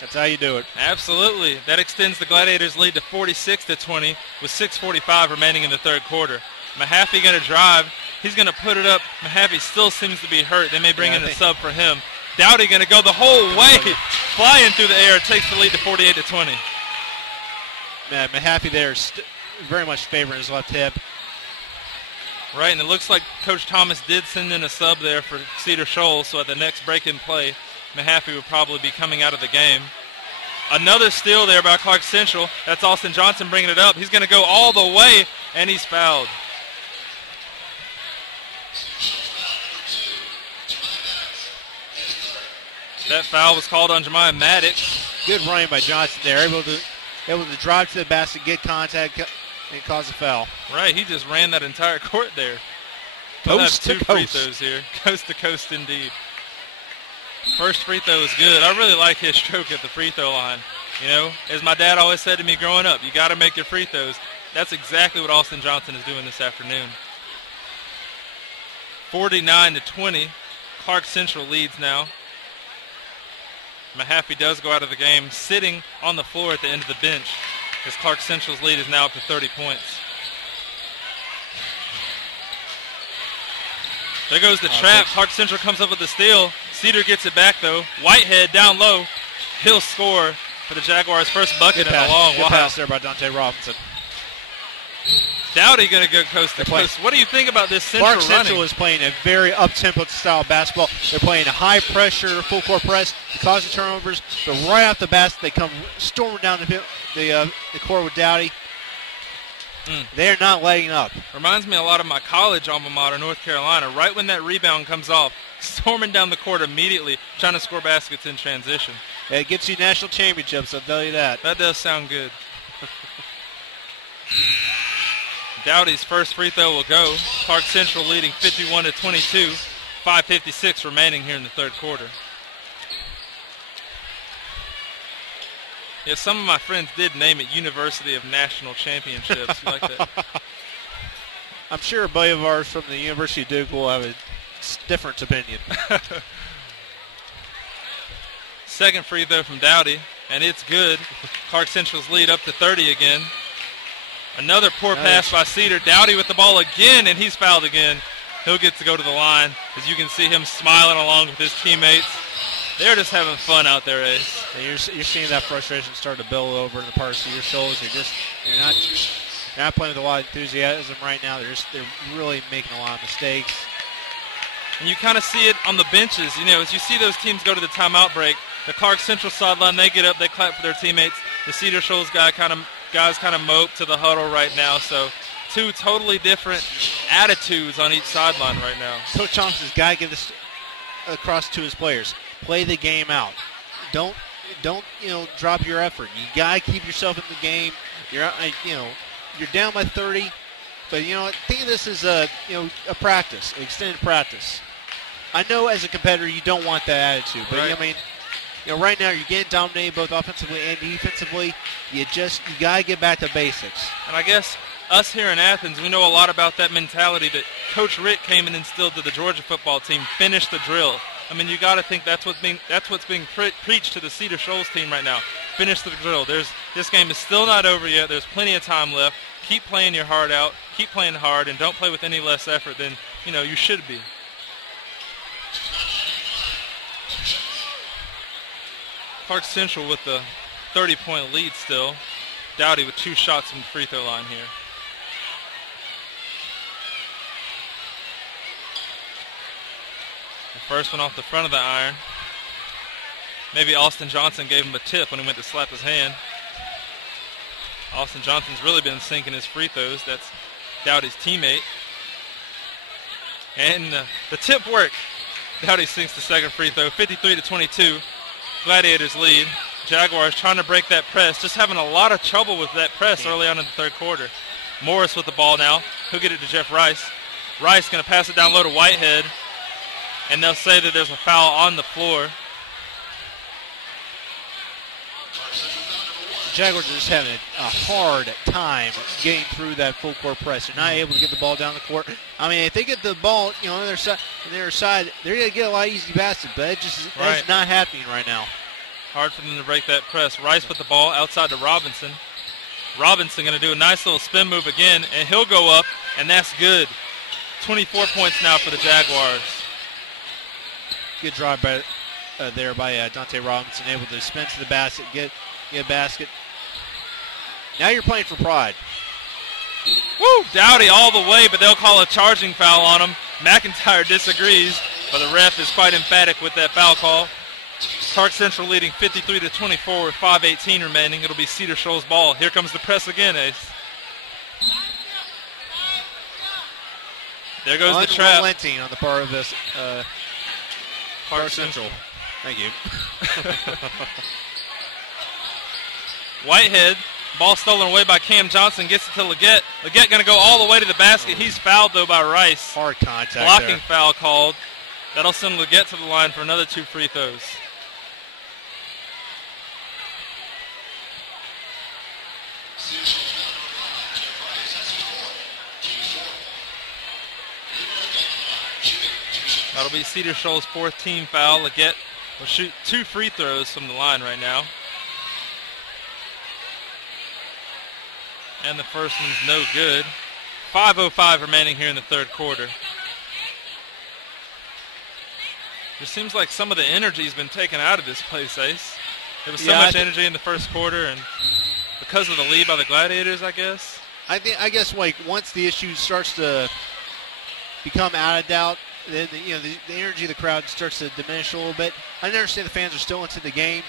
That's how you do it. Absolutely. That extends the Gladiators' lead to 46-20 with 6:45 remaining in the third quarter. Mahaffey going to drive. He's going to put it up. Mahaffey still seems to be hurt. They may bring in a sub for him. Dowdy going to go the whole way, flying through the air. Takes the lead to 48-20. Man, Mahaffey there is very much favoring his left hip. Right, and it looks like Coach Thomas did send in a sub there for Cedar Shoals, so at the next break-in play, Mahaffey would probably be coming out of the game. Another steal there by Clarke Central. That's Austin Johnson bringing it up. He's going to go all the way, and he's fouled. That foul was called on Jemiah Maddox. Good running by Johnson there. Able to drive to the basket, get contact, and cause a foul. Right, he just ran that entire court there. Coast to two coast. free throws here. Coast to coast indeed. First free throw is good. I really like his stroke at the free throw line. You know, as my dad always said to me growing up, you got to make your free throws. That's exactly what Austin Johnson is doing this afternoon. 49-20. Clarke Central leads now. Mahaffey does go out of the game, sitting on the floor at the end of the bench, as Clarke Central's lead is now up to 30 points. There goes the trap. Clarke Central comes up with the steal. Cedar gets it back, though. Whitehead down low. He'll score for the Jaguars' first bucket in a long while. Good pass there by Dante Robinson. Dowdy going to go coast to coast. What do you think about this Central Clarke running? Central is playing a very up-tempo style basketball. They're playing a high-pressure, full-court press, causing turnovers. But right off the bat, they come storming down the court with Dowdy. They're not letting up. Reminds me a lot of my college alma mater, North Carolina. Right when that rebound comes off, storming down the court immediately, trying to score baskets in transition. It gets you national championships, I'll tell you that. That does sound good. Dowdy's first free throw will go. Clarke Central leading 51-22. 5:56 remaining here in the third quarter. Yeah, some of my friends did name it University of National Championships. You like that? I'm sure a buddy of ours from the University of Duke will have a different opinion. Second free throw from Dowdy, and it's good. Clarke Central's lead up to 30 again. Another poor pass by Cedar. Dowdy with the ball again, and he's fouled again. He'll get to go to the line. As you can see him smiling along with his teammates. They're just having fun out there, Ace. And you're seeing that frustration start to build over in the part of Cedar Shoals. You're not playing with a lot of enthusiasm right now. They're really making a lot of mistakes. And you kind of see it on the benches. You know, as you see those teams go to the timeout break, the Clarke Central sideline, they get up, they clap for their teammates. The Cedar Shoals guys kind of mope to the huddle right now. So two totally different attitudes on each sideline right now. Coach Thompson's got to give this across to his players. Play the game out. Don't drop your effort. You got to keep yourself in the game. You're down by 30, but think of this as a practice, extended practice. I know as a competitor you don't want that attitude, but right. Right now you're getting dominated both offensively and defensively. You got to get back to basics. And I guess us here in Athens, we know a lot about that mentality that Coach Rick came and instilled to the Georgia football team. Finish the drill. I mean, you got to think that's what's being preached to the Cedar Shoals team right now. Finish the drill. This game is still not over yet. There's plenty of time left. Keep playing your heart out. Keep playing hard, and don't play with any less effort than you should be. Clarke Central with the 30-point lead still. Dowdy with 2 shots from the free throw line here. The first one off the front of the iron. Maybe Austin Johnson gave him a tip when he went to slap his hand. Austin Johnson's really been sinking his free throws. That's Dowdy's teammate. And the tip worked. Dowdy sinks the second free throw, 53-22. Gladiators lead. Jaguars trying to break that press. Just having a lot of trouble with that press early on in the third quarter. Morris with the ball now. He'll get it to Jeff Rice. Rice going to pass it down low to Whitehead. And they'll say that there's a foul on the floor. Jaguars are just having a hard time getting through that full court press. They're not able to get the ball down the court. I mean, if they get the ball, on their side, they're going to get a lot of easy baskets, but that's not happening right now. Hard for them to break that press. Rice with the ball outside to Robinson. Robinson going to do a nice little spin move again, and he'll go up, and that's good. 24 points now for the Jaguars. Good drive by Dante Robinson, able to spin to the basket, get a basket. Now you're playing for pride. Woo! Dowdy all the way, but they'll call a charging foul on him. McIntyre disagrees, but the ref is quite emphatic with that foul call. Clarke Central leading 53-24 with 5:18 remaining. It'll be Cedar Shoals' ball. Here comes the press again, Ace. There goes the trap. Unrelenting on the part of this Clarke Central. Thank you. Whitehead, ball stolen away by Cam Johnson, gets it to Leggett. Leggett going to go all the way to the basket. He's fouled, though, by Rice. Hard contact Blocking there. foul called. That'll send Leggett to the line for another 2 free throws. That'll be Cedar Shoals' 4th team foul. Leggett will shoot 2 free throws from the line right now. And the first one's no good. 5:05 remaining here in the third quarter. It seems like some of the energy's been taken out of this place, Ace. There was so much energy in the first quarter, and because of the lead by the Gladiators, I guess. I guess like once the issue starts to become out of doubt, then the energy of the crowd starts to diminish a little bit. I understand the fans are still into the game,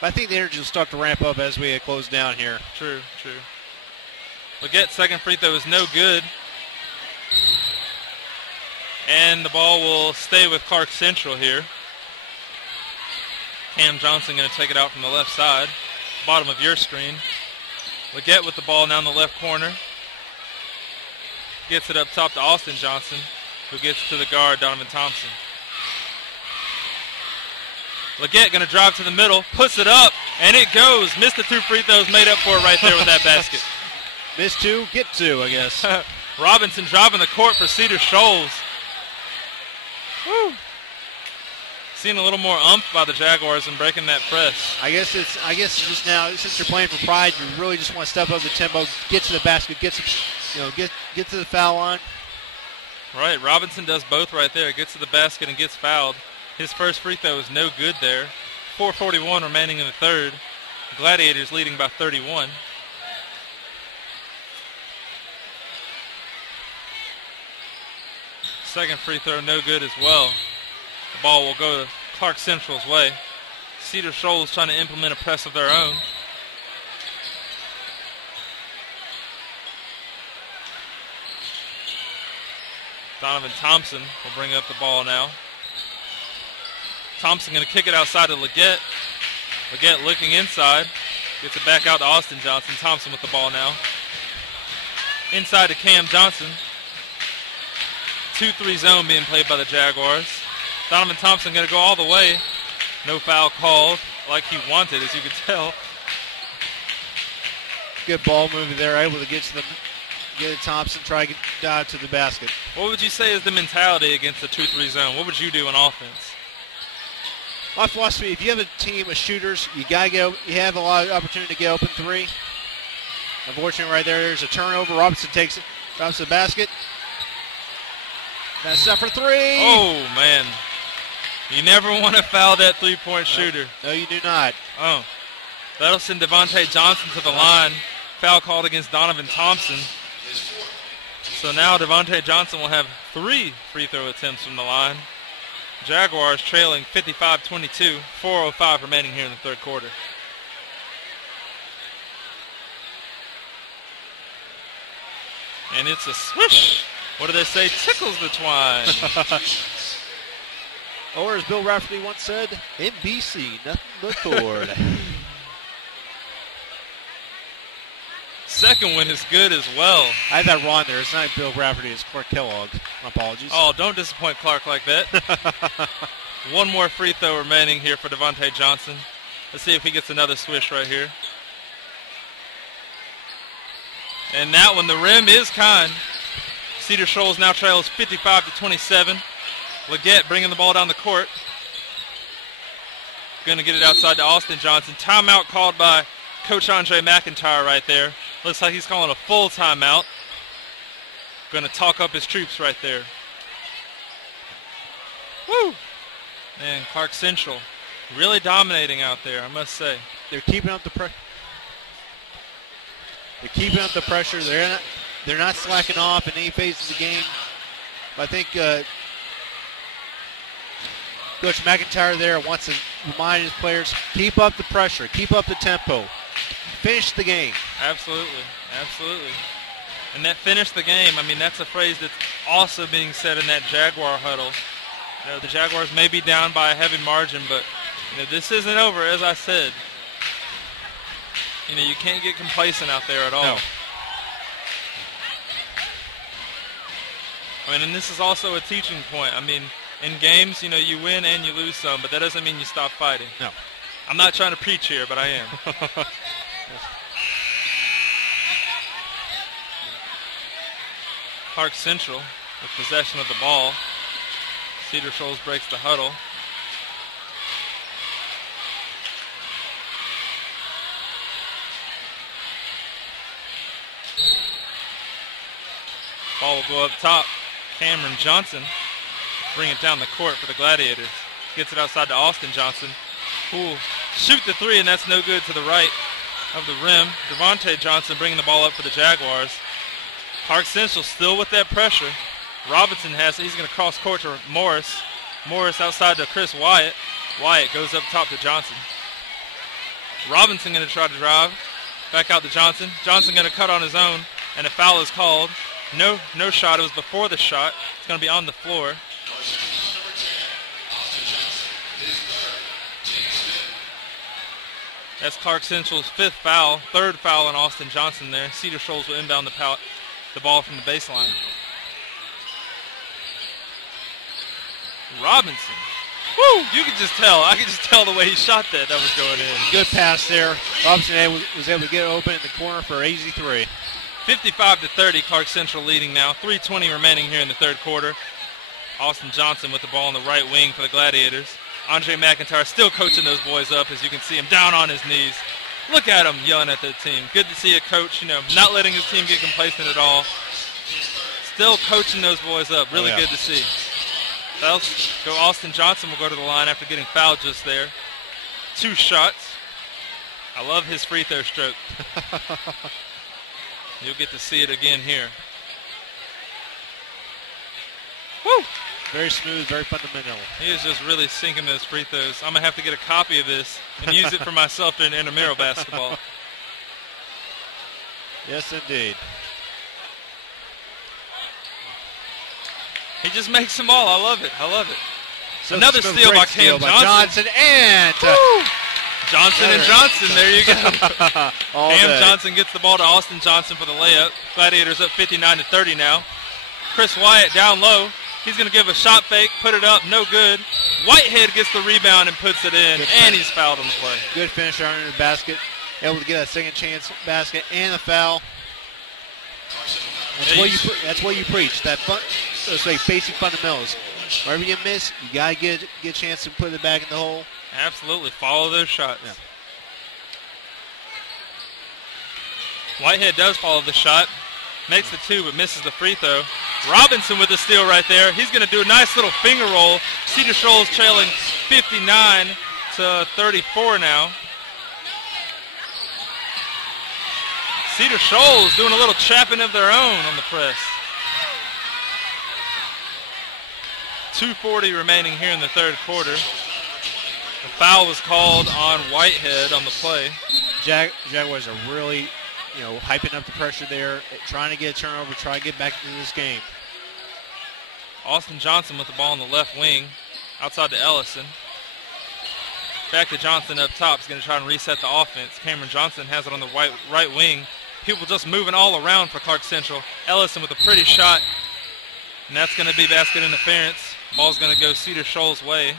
but I think the energy will start to ramp up as we close down here. True. Leggett's second free throw is no good. And the ball will stay with Clarke Central here. Cam Johnson going to take it out from the left side. Bottom of your screen. Leggett with the ball now in the left corner. Gets it up top to Austin Johnson, who gets to the guard, Donovan Thompson. Leggett going to drive to the middle, puts it up, and it goes. Missed the 2 free throws, made up for it right there with that basket. Missed 2, get 2, I guess. Robinson driving the court for Cedar Shoals. Woo. Seeing a little more umph by the Jaguars and breaking that press. I guess it's just now, since you're playing for pride, you really just want to step up the tempo, get to the basket, get to the foul line. Right, Robinson does both right there. Gets to the basket and gets fouled. His first free throw is no good there. 4:41 remaining in the third. Gladiators leading by 31. Second free throw no good as well. The ball will go to Clarke Central's way. Cedar Shoals trying to implement a press of their own. Donovan Thompson will bring up the ball now. Thompson going to kick it outside to Leggett. Leggett looking inside. Gets it back out to Austin Johnson. Thompson with the ball now. Inside to Cam Johnson. 2-3 zone being played by the Jaguars. Donovan Thompson going to go all the way. No foul called like he wanted, as you could tell. Good ball movement there, able to get to Thompson, try to dive to the basket. What would you say is the mentality against the 2-3 zone? What would you do on offense? My philosophy, if you have a team of shooters, you have a lot of opportunity to get open 3. Unfortunately, right there's a turnover. Robinson takes it, drops the basket. That's up for 3. Oh, man. You never want to foul that 3-point shooter. No, you do not. Oh. That'll send Devontae Johnson to the line. Foul called against Donovan Thompson. So now Devontae Johnson will have 3 free throw attempts from the line. Jaguars trailing 55-22. 4:05 remaining here in the third quarter. And it's a swish. What do they say? Tickles the twine. Or as Bill Rafferty once said, NBC, nothing but cord. Second one is good as well. I had that wrong there. It's not Bill Rafferty, it's Clarke Kellogg. My apologies. Oh, don't disappoint Clarke like that. One more free throw remaining here for Devontae Johnson. Let's see if he gets another swish right here. And that one, the rim is kind. Cedar Shoals now trails 55-27. Leggett bringing the ball down the court. Going to get it outside to Austin Johnson. Timeout called by Coach Andre McIntyre right there. Looks like he's calling a full timeout. Going to talk up his troops right there. Woo! And Clarke Central really dominating out there, I must say. They're keeping up the pressure. They're not slacking off in any phase of the game. But I think Coach McIntyre there wants to remind his players, keep up the pressure, keep up the tempo, finish the game. Absolutely. And that finish the game, I mean, that's a phrase that's also being said in that Jaguar huddle. You know, the Jaguars may be down by a heavy margin, but this isn't over, as I said. You can't get complacent out there at all. No. I mean, and this is also a teaching point. I mean, in games, you win and you lose some, but that doesn't mean you stop fighting. No. I'm not trying to preach here, but I am. Clarke Central with possession of the ball. Cedar Shoals breaks the huddle. Ball will go up top. Cameron Johnson bring it down the court for the Gladiators. Gets it outside to Austin Johnson, who will shoot the three, and that's no good to the right of the rim. Devontae Johnson bringing the ball up for the Jaguars. Clarke Central still with that pressure. Robinson has it. He's going to cross court to Morris. Morris outside to Chris Wyatt. Wyatt goes up top to Johnson. Robinson going to try to drive. Back out to Johnson. Johnson going to cut on his own, and a foul is called. No shot. It was before the shot. It's going to be on the floor. That's Clarke Central's fifth foul. Third foul on Austin Johnson there. Cedar Shoals will inbound the ball from the baseline. Robinson. Woo! You could just tell. I could just tell the way he shot that was going in. Good pass there. Robinson was able to get open in the corner for an easy three. 55-30, Clarke Central leading now. 3:20 remaining here in the third quarter. Austin Johnson with the ball on the right wing for the Gladiators. Andre McIntyre still coaching those boys up, as you can see him down on his knees. Look at him yelling at their team. Good to see a coach, not letting his team get complacent at all. Still coaching those boys up. Really good to see. So Austin Johnson will go to the line after getting fouled just there. 2 shots. I love his free throw stroke. You'll get to see it again here. Woo! Very smooth, very fundamental. He is just really sinking those free throws. I'm going to have to get a copy of this and use it for myself during intramural basketball. Yes, indeed. He just makes them all. I love it. So another steal by Cam Johnson. And Johnson and Johnson. There you go. Cam Johnson gets the ball to Austin Johnson for the layup. Gladiators up 59-30 now. Chris Wyatt down low. He's going to give a shot fake, put it up, no good. Whitehead gets the rebound and puts it in, and he's fouled on the play. Good finish under the basket. Able to get a second chance basket and a foul. That's what you preach. Those basic fundamentals. Wherever you miss, you got to get a chance to put it back in the hole. Absolutely. Follow those shots. Yeah. Whitehead does follow the shot. Makes the 2, but misses the free throw. Robinson with the steal right there. He's going to do a nice little finger roll. Cedar Shoals trailing 59-34 now. Cedar Shoals doing a little trapping of their own on the press. 2:40 remaining here in the third quarter. The foul was called on Whitehead on the play. Jaguars are really hyping up the pressure there, trying to get a turnover, try to get back into this game. Austin Johnson with the ball on the left wing, outside to Ellison. Back to Johnson up top. He's going to try and reset the offense. Cameron Johnson has it on the right wing. People just moving all around for Clarke Central. Ellison with a pretty shot, and that's going to be basket interference. Ball's going to go Cedar Shoals' way.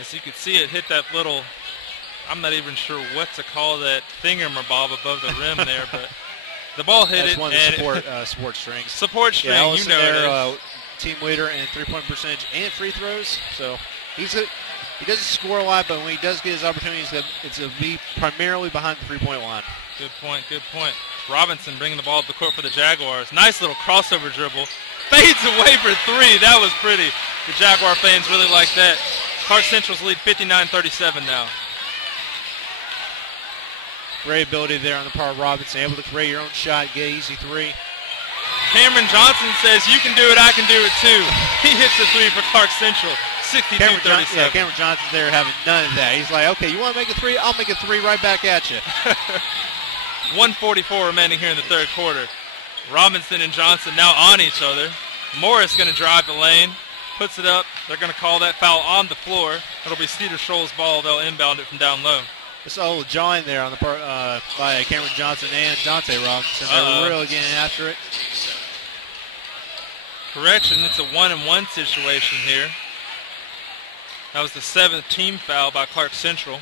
As you can see, it hit that little, I'm not even sure what to call that thingamabob above the rim there, but the ball hit That's it. One of the support strings. Support string, Ellison it there, is. Team leader in three-point percentage and free throws. So he doesn't score a lot, but when he does get his opportunities, it's going to be primarily behind the three-point line. Good point. Robinson bringing the ball up the court for the Jaguars. Nice little crossover dribble. Fades away for 3. That was pretty. The Jaguar fans really like that. Clarke Central's lead 59-37 now. Great ability there on the part of Robinson, able to create your own shot, get an easy 3. Cameron Johnson says, you can do it, I can do it too. He hits the 3 for Clarke Central, 62-37. Cameron Johnson's there having none of that. He's like, okay, you want to make a 3? I'll make a 3 right back at you. 1:44 remaining here in the third quarter. Robinson and Johnson now on each other. Morris going to drive the lane, puts it up. They're going to call that foul on the floor. It'll be Cedar Shoals' ball. They'll inbound it from down low. It's a little jawing there on the part by Cameron Johnson and Dante Robinson. They're really getting after it. Correction, it's a 1-and-1 situation here. That was the 7th team foul by Clarke Central.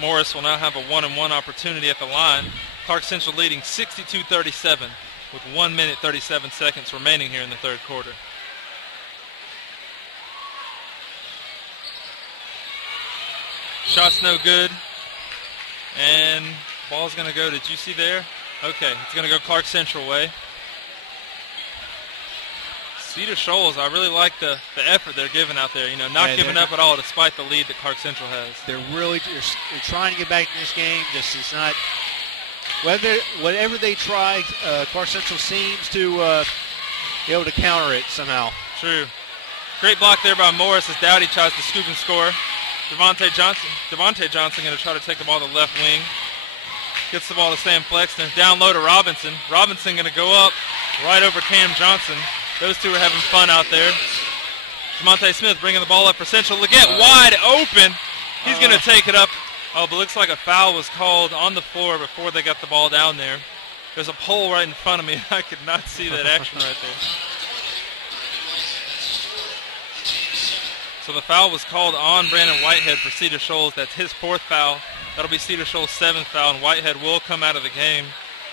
Morris will now have a 1-and-1 opportunity at the line. Clarke Central leading 62-37 with 1 minute 37 seconds remaining here in the third quarter. Shot's no good. And ball's going to go, did you see there? Okay, it's going to go Clarke Central way. Cedar Shoals, I really like the effort they're giving out there. Not giving up at all despite the lead that Clarke Central has. They're trying to get back in this game. This is not, whatever they try, Clarke Central seems to be able to counter it somehow. True. Great block there by Morris as Dowdy tries to scoop and score. Devontae Johnson going to try to take the ball to the left wing. Gets the ball to Sam Flexner. Down low to Robinson. Robinson going to go up right over Cam Johnson. Those two are having fun out there. DeMonte Smith bringing the ball up for Central. Leggett wide open. He's going to take it up. Oh, but looks like a foul was called on the floor before they got the ball down there. There's a pole right in front of me. I could not see that action right there. So the foul was called on Brandon Whitehead for Cedar Shoals. That's his fourth foul. That'll be Cedar Shoals' seventh foul, and Whitehead will come out of the game.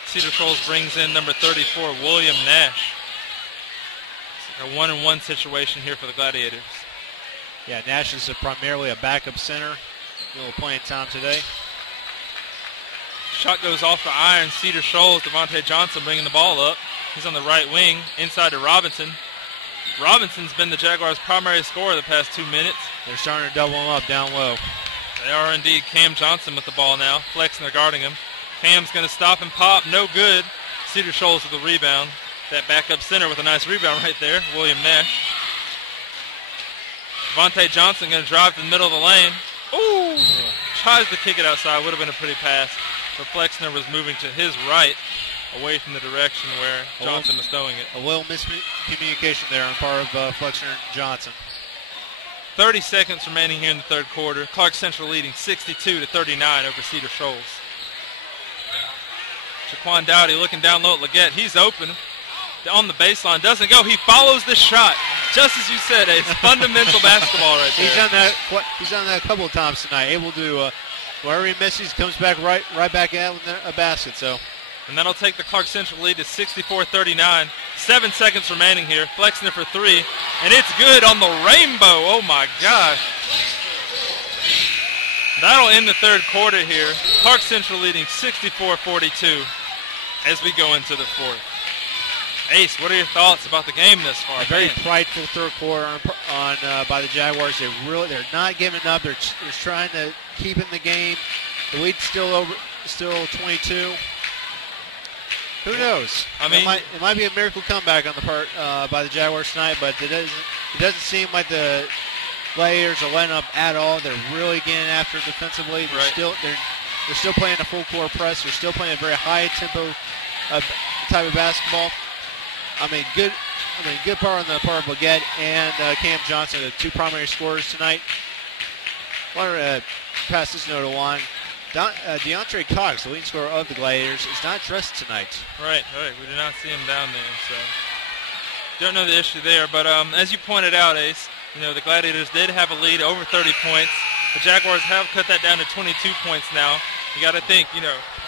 Cedar Shoals brings in number 34, William Nash. It's a 1-and-1 situation here for the Gladiators. Yeah, Nash is primarily a backup center. A little playing time today. Shot goes off the iron. Cedar Shoals, Devontae Johnson bringing the ball up. He's on the right wing, inside to Robinson. Robinson's been the Jaguars' primary scorer the past 2 minutes. They're starting to double him up down low. They are indeed. Cam Johnson with the ball now. Flexner guarding him. Cam's going to stop and pop. No good. Cedar Shoals with the rebound. That backup center with a nice rebound right there. William Nash. Devontae Johnson going to drive to the middle of the lane. Ooh! Tries to kick it outside. Would have been a pretty pass. But Flexner was moving to his right, away from the direction where Johnson was throwing it. A little miscommunication there on part of Flexner and Johnson. 30 seconds remaining here in the third quarter. Clarke Central leading 62-39 over Cedar Shoals. Jaquan Dowdy looking down low at Leggett. He's open on the baseline. Doesn't go. He follows the shot. Just as you said, it's fundamental basketball right there. He's done that a couple of times tonight. Able to, wherever he misses, comes back right back out with a basket. So. And that'll take the Clarke Central lead to 64-39. 7 seconds remaining here. Flexner for three. And it's good on the rainbow. Oh, my gosh. That'll end the third quarter here. Clarke Central leading 64-42 as we go into the fourth. Ace, what are your thoughts about the game thus far? A very prideful third quarter by the Jaguars. They're not giving up. They're trying to keep in the game. The lead's still 22. Who knows? I mean, it might be a miracle comeback on the part by the Jaguars tonight, but it doesn't seem like the Gladiators are letting up at all. They're really getting after defensively. They're still playing a full court press. They're still playing a very high tempo type of basketball. Good part on the part of Leggett and Cam Johnson, the two primary scorers tonight. I want to pass this note along. DeAndre Cox, the leading scorer of the Gladiators, is not dressed tonight. Right. We did not see him down there, so don't know the issue there. But as you pointed out, Ace, the Gladiators did have a lead over 30 points. The Jaguars have cut that down to 22 points now. You got to think,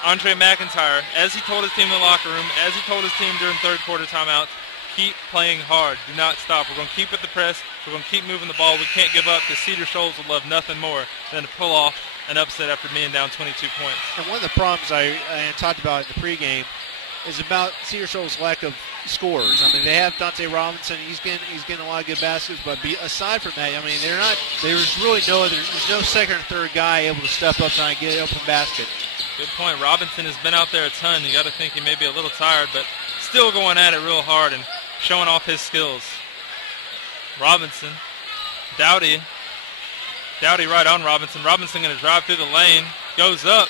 Andre McIntyre, as he told his team in the locker room, as he told his team during third quarter timeouts, keep playing hard. Do not stop. We're going to keep with the press. We're going to keep moving the ball. We can't give up because Cedar Shoals would love nothing more than to pull off an upset after being down 22 points. And one of the problems I talked about in the pregame is about Cedar Shoals' lack of scorers. They have Dante Robinson. He's getting a lot of good baskets, but aside from that, there's really there's no second or third guy able to step up and get an open basket. Good point. Robinson has been out there a ton. You got to think he may be a little tired, but still going at it real hard and showing off his skills. Robinson, Dowdy right on Robinson. Robinson going to drive through the lane, goes up,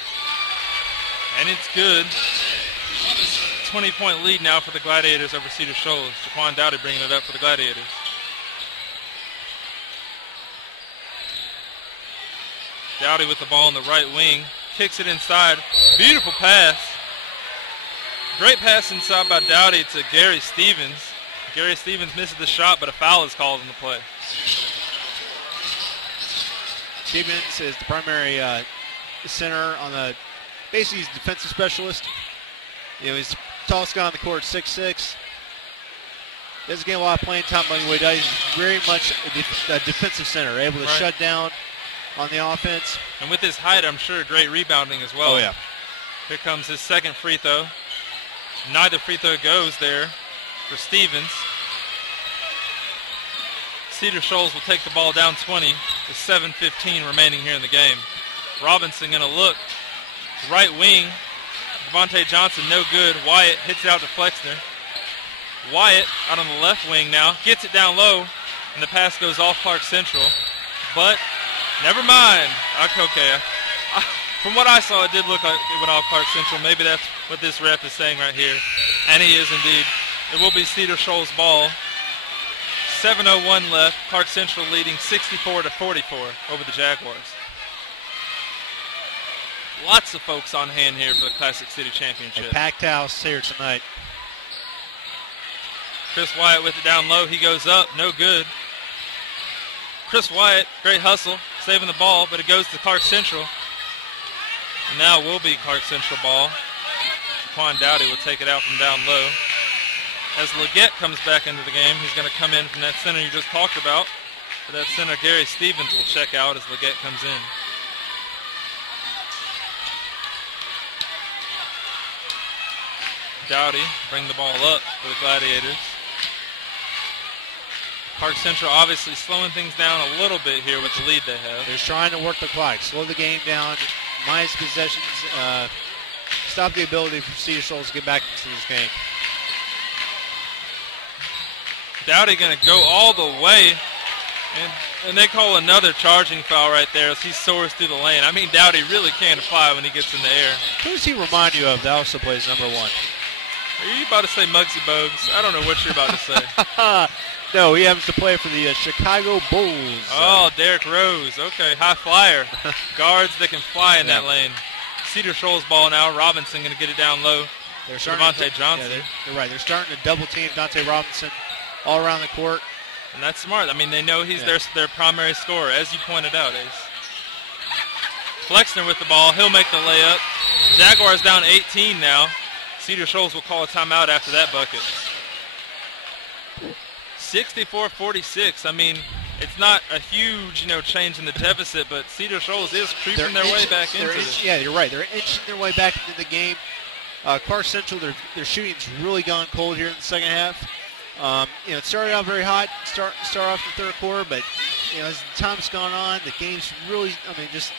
and it's good. 20-point lead now for the Gladiators over Cedar Shoals. Jaquan Dowdy bringing it up for the Gladiators. Dowdy with the ball on the right wing. Kicks it inside. Beautiful pass. Great pass inside by Dowdy to Gary Stevens. Gary Stevens misses the shot, but a foul is called on the play. Stevens is the primary center on the basically he's a defensive specialist. He's the tallest guy on the court, 6'6". Doesn't get a lot of playing time by the way. He's very much a defensive center, able to shut down on the offense. And with his height, I'm sure great rebounding as well. Oh, yeah. Here comes his second free throw. Neither free throw goes there for Stevens. Cedar Shoals will take the ball down 20 with 7:15 remaining here in the game. Robinson going to look. Right wing. Devontae Johnson, no good. Wyatt hits it out to Flexner. Wyatt out on the left wing now. Gets it down low, and the pass goes off Clarke Central. But never mind. Okay. From what I saw, it did look like it went off Clarke Central. Maybe that's what this ref is saying right here. And he is indeed. It will be Cedar Shoals' ball. 7:01 left. Clarke Central leading 64-44 over the Jaguars. Lots of folks on hand here for the Classic City Championship. A packed house here tonight. Chris Wyatt with it down low. He goes up. No good. Chris Wyatt, great hustle, saving the ball, but it goes to Clarke Central. And now it will be Clarke Central ball. Jaquan Dowdy will take it out from down low. As Leggett comes back into the game, he's going to come in from that center you just talked about. For that center, Gary Stevens will check out as Leggett comes in. Dowdy bring the ball up for the Gladiators. Clarke Central obviously slowing things down a little bit here with the lead they have. They're trying to work the clock, slow the game down, minus possessions, stop the ability for Cedar Shoals to get back into this game. Dowdy going to go all the way, and they call another charging foul right there as he soars through the lane. I mean, Dowdy really can't fly when he gets in the air. Who does he remind you of that also plays number 1? Are you about to say Muggsy Bogues? I don't know what you're about to say. No, he happens to play for the Chicago Bulls. Oh, Derrick Rose. Okay, high flyer. Guards that can fly in that lane. Cedar Shoals ball now. Robinson going to get it down low. They're Devontae Johnson. Yeah, they're right. They're starting to double team Dante Robinson all around the court. And that's smart. I mean, they know he's their primary scorer, as you pointed out, Ace. Flexner with the ball. He'll make the layup. Jaguars down 18 now. Cedar Shoals will call a timeout after that bucket. 64-46. I mean, it's not a huge, change in the deficit, but Cedar Shoals is creeping their way back into it. Yeah, you're right. They're inching their way back into the game. Clarke Central, their shooting's really gone cold here in the second half. It started out very hot, start off the third quarter, but as the time's gone on, the game's really, just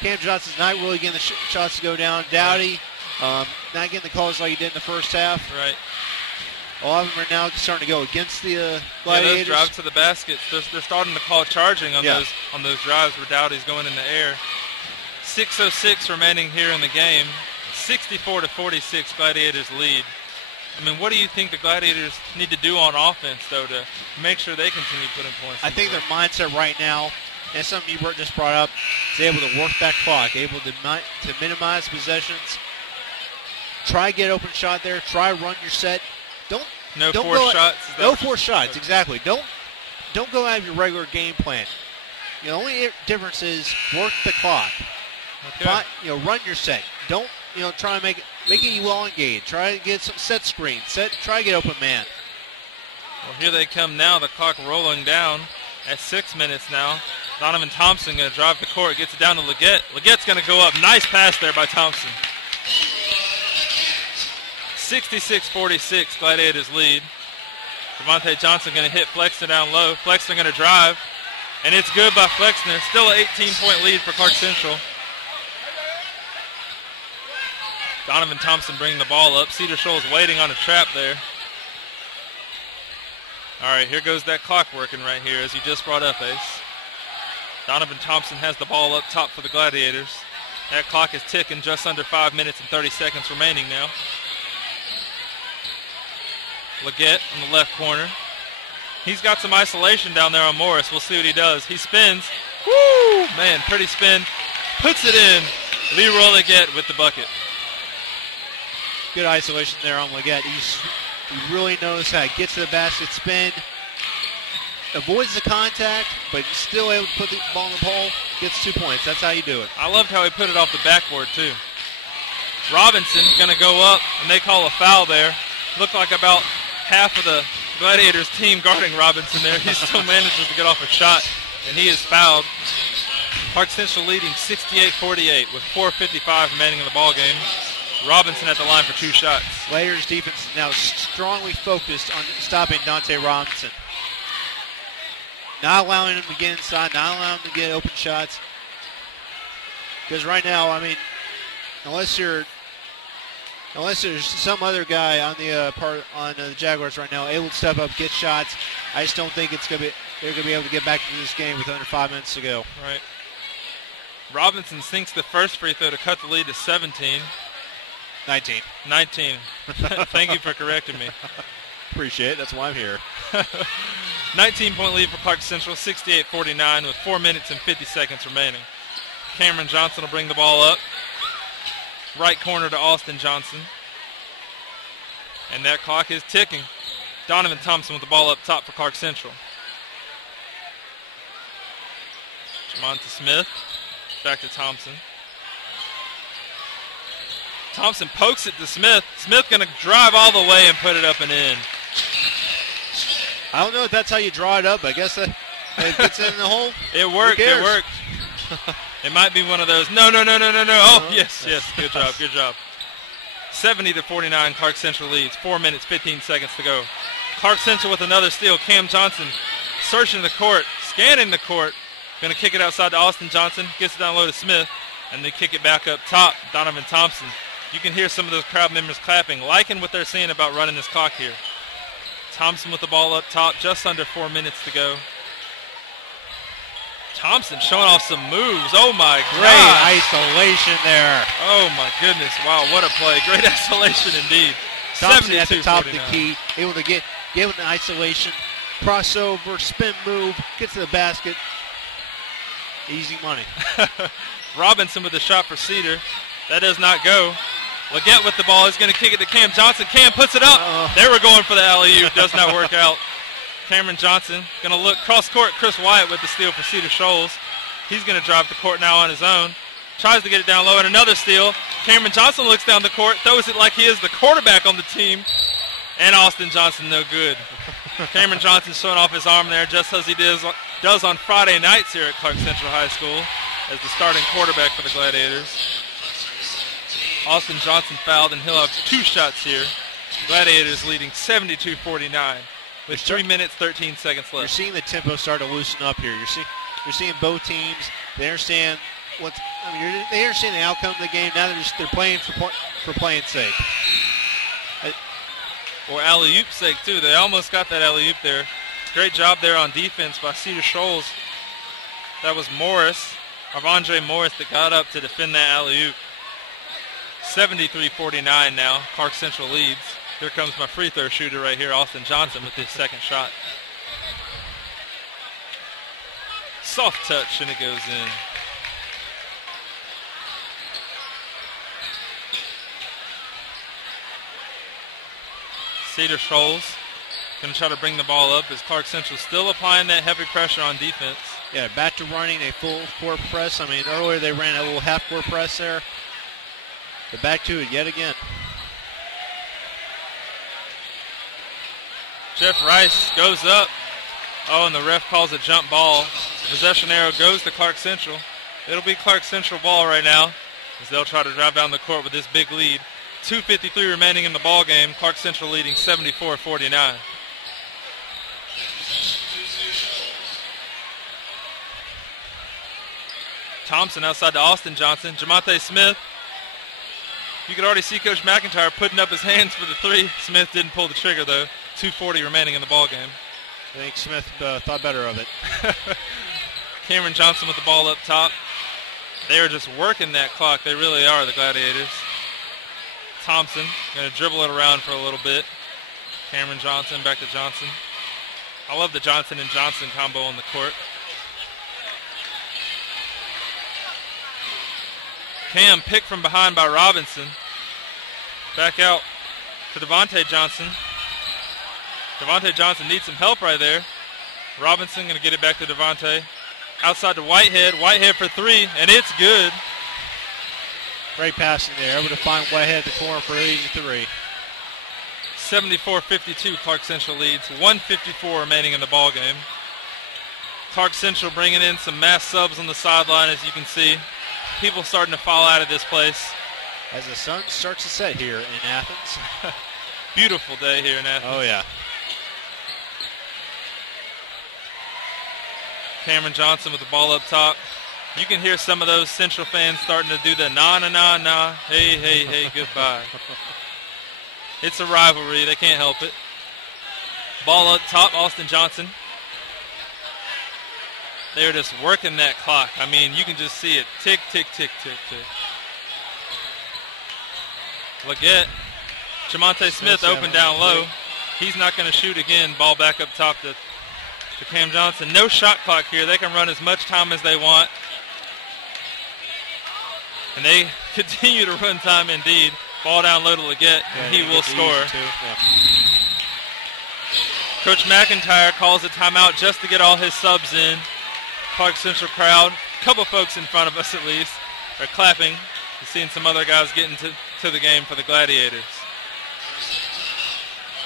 Cam Johnson's not really getting the shots to go down. Dowdy, not getting the calls like he did in the first half. Right. A lot of them are now starting to go against the Gladiators. Those drives to the baskets, they're starting to call charging on those drives where Dowdy's going in the air. 6:06 remaining here in the game. 64-46 Gladiators lead. I mean, what do you think the Gladiators need to do on offense, though, to make sure they continue putting points? I think their mindset right now, and something you just brought up, is able to work that clock, able to minimize possessions. Try get open shot there. Try run your set. No forced shots. No forced shots. Exactly. Don't go out of your regular game plan. The only difference is work the clock. Okay. Run your set. Don't try and make it elongate. Try to get some set screen. Try to get open man. Well, here they come now. The clock rolling down at 6 minutes now. Donovan Thompson going to drive the court. Gets it down to Leggett. Leggett's going to go up. Nice pass there by Thompson. 66-46, Gladiators lead. Devontae Johnson going to hit Flexner down low. Flexner going to drive, and it's good by Flexner. Still an 18-point lead for Clarke Central. Donovan Thompson bringing the ball up. Cedar Shoals waiting on a trap there. All right, here goes that clock working right here, as you just brought up, Ace. Donovan Thompson has the ball up top for the Gladiators. That clock is ticking, just under 5 minutes and 30 seconds remaining now. Leggett in the left corner. He's got some isolation down there on Morris. We'll see what he does. He spins. Woo! Man, pretty spin. Puts it in. Leroy Leggett with the bucket. Good isolation there on Leggett. He really knows how to get to the basket, spin, avoids the contact, but still able to put the ball in the hole, gets 2 points. That's how you do it. I loved how he put it off the backboard, too. Robinson going to go up, and they call a foul there. Looked like about half of the Gladiators team guarding Robinson there. He still manages to get off a shot, and he is fouled. Clarke Central leading 68-48 with 4:55 remaining in the ball game. Robinson at the line for 2 shots. Gladiators defense now strongly focused on stopping Dante Robinson. Not allowing him to get inside, not allowing him to get open shots. Because right now, I mean, unless there's some other guy on the Jaguars right now able to step up, get shots, I just don't think they're going to be able to get back into this game with under 5 minutes to go. Right. Robinson sinks the first free throw to cut the lead to 17. 19. Thank you for correcting me. Appreciate it. That's why I'm here. 19-point lead for Clarke Central, 68-49 with 4 minutes and 50 seconds remaining. Cameron Johnson will bring the ball up. Right corner to Austin Johnson. And that clock is ticking. Donovan Thompson with the ball up top for Clarke Central. Jamonta Smith. Back to Thompson. Thompson pokes it to Smith. Smith going to drive all the way and put it up and in. I don't know if that's how you draw it up. I guess it gets in the hole. It worked. It worked. It might be one of those. No. Oh, yes. Good job. 70-49. Clarke Central leads. 4 minutes, 15 seconds to go. Clarke Central with another steal. Cam Johnson searching the court, scanning the court. Going to kick it outside to Austin Johnson. Gets it down low to Smith. And they kick it back up top. Donovan Thompson. You can hear some of those crowd members clapping, liking what they're saying about running this clock here. Thompson with the ball up top. Just under 4 minutes to go. Thompson showing off some moves. Oh, my God. Great isolation there. Oh, my goodness. Wow, what a play. Great isolation indeed. Thompson at the top of the key, able to give it an isolation, crossover, spin move, get to the basket. Easy money. Robinson with the shot for Cedar. That does not go. Leggett with the ball. He's going to kick it to Cam Johnson. Cam puts it up. They were going for the alley-oop. Does not work out. Cameron Johnson going to look cross-court. Chris Wyatt with the steal for Cedar Shoals. He's going to drive the court now on his own. Tries to get it down low, and another steal. Cameron Johnson looks down the court, throws it like he is the quarterback on the team. And Austin Johnson, no good. Cameron Johnson showing off his arm there just as he does on Friday nights here at Clarke Central High School as the starting quarterback for the Gladiators. Austin Johnson fouled, and he'll have 2 shots here. Gladiators leading 72-49 with 3 minutes, 13 seconds left. You're seeing the tempo start to loosen up here. You're seeing both teams. They understand they understand the outcome of the game. Now they're playing for playing's sake. Or alley-oop's sake, too. They almost got that alley-oop there. Great job there on defense by Cedar Shoals. That was Avondre Morris, that got up to defend that alley-oop. 73-49 now. Clarke Central leads. Here comes my free throw shooter right here, Austin Johnson, with his second shot. Soft touch, and it goes in. Cedar Shoals going to try to bring the ball up as Clarke Central still applying that heavy pressure on defense. Yeah, back to running a full court press. I mean, earlier they ran a little half court press there. But back to it yet again. Jeff Rice goes up. Oh, and the ref calls a jump ball. The possession arrow goes to Clarke Central. It'll be Clarke Central ball right now as they'll try to drive down the court with this big lead. 2:53 remaining in the ball game. Clarke Central leading 74-49. Thompson outside to Austin Johnson. Jamonta Smith. You could already see Coach McIntyre putting up his hands for the 3. Smith didn't pull the trigger, though. 2:40 remaining in the ball game. I think Smith thought better of it. Cameron Johnson with the ball up top. They are just working that clock. They really are, the Gladiators. Thompson going to dribble it around for a little bit. Cameron Johnson back to Johnson. I love the Johnson and Johnson combo on the court. Cam picked from behind by Robinson. Back out to Devontae Johnson. Devontae Johnson needs some help right there. Robinson going to get it back to Devontae. Outside to Whitehead. Whitehead for 3, and it's good. Great passing there. Able to find Whitehead at the corner for 83. 74-52, Clarke Central leads. 1:54 remaining in the ball game. Clarke Central bringing in some mass subs on the sideline, as you can see. People starting to fall out of this place. As the sun starts to set here in Athens. Beautiful day here in Athens. Oh, yeah. Cameron Johnson with the ball up top. You can hear some of those Central fans starting to do the nah, hey, hey, hey, goodbye. It's a rivalry. They can't help it. Ball up top, Austin Johnson. They're just working that clock. I mean, you can just see it. Tick, tick, tick, tick, tick. Leggett. Jamonte Smith open down low. He's not going to shoot again. Ball back up top to Cam Johnson. No shot clock here. They can run as much time as they want. And they continue to run time indeed. Ball down low to Leggett, and he will score. Yeah. Coach McIntyre calls a timeout just to get all his subs in. Clarke Central crowd, a couple folks in front of us at least, are clapping. We're seeing some other guys getting to the game for the Gladiators.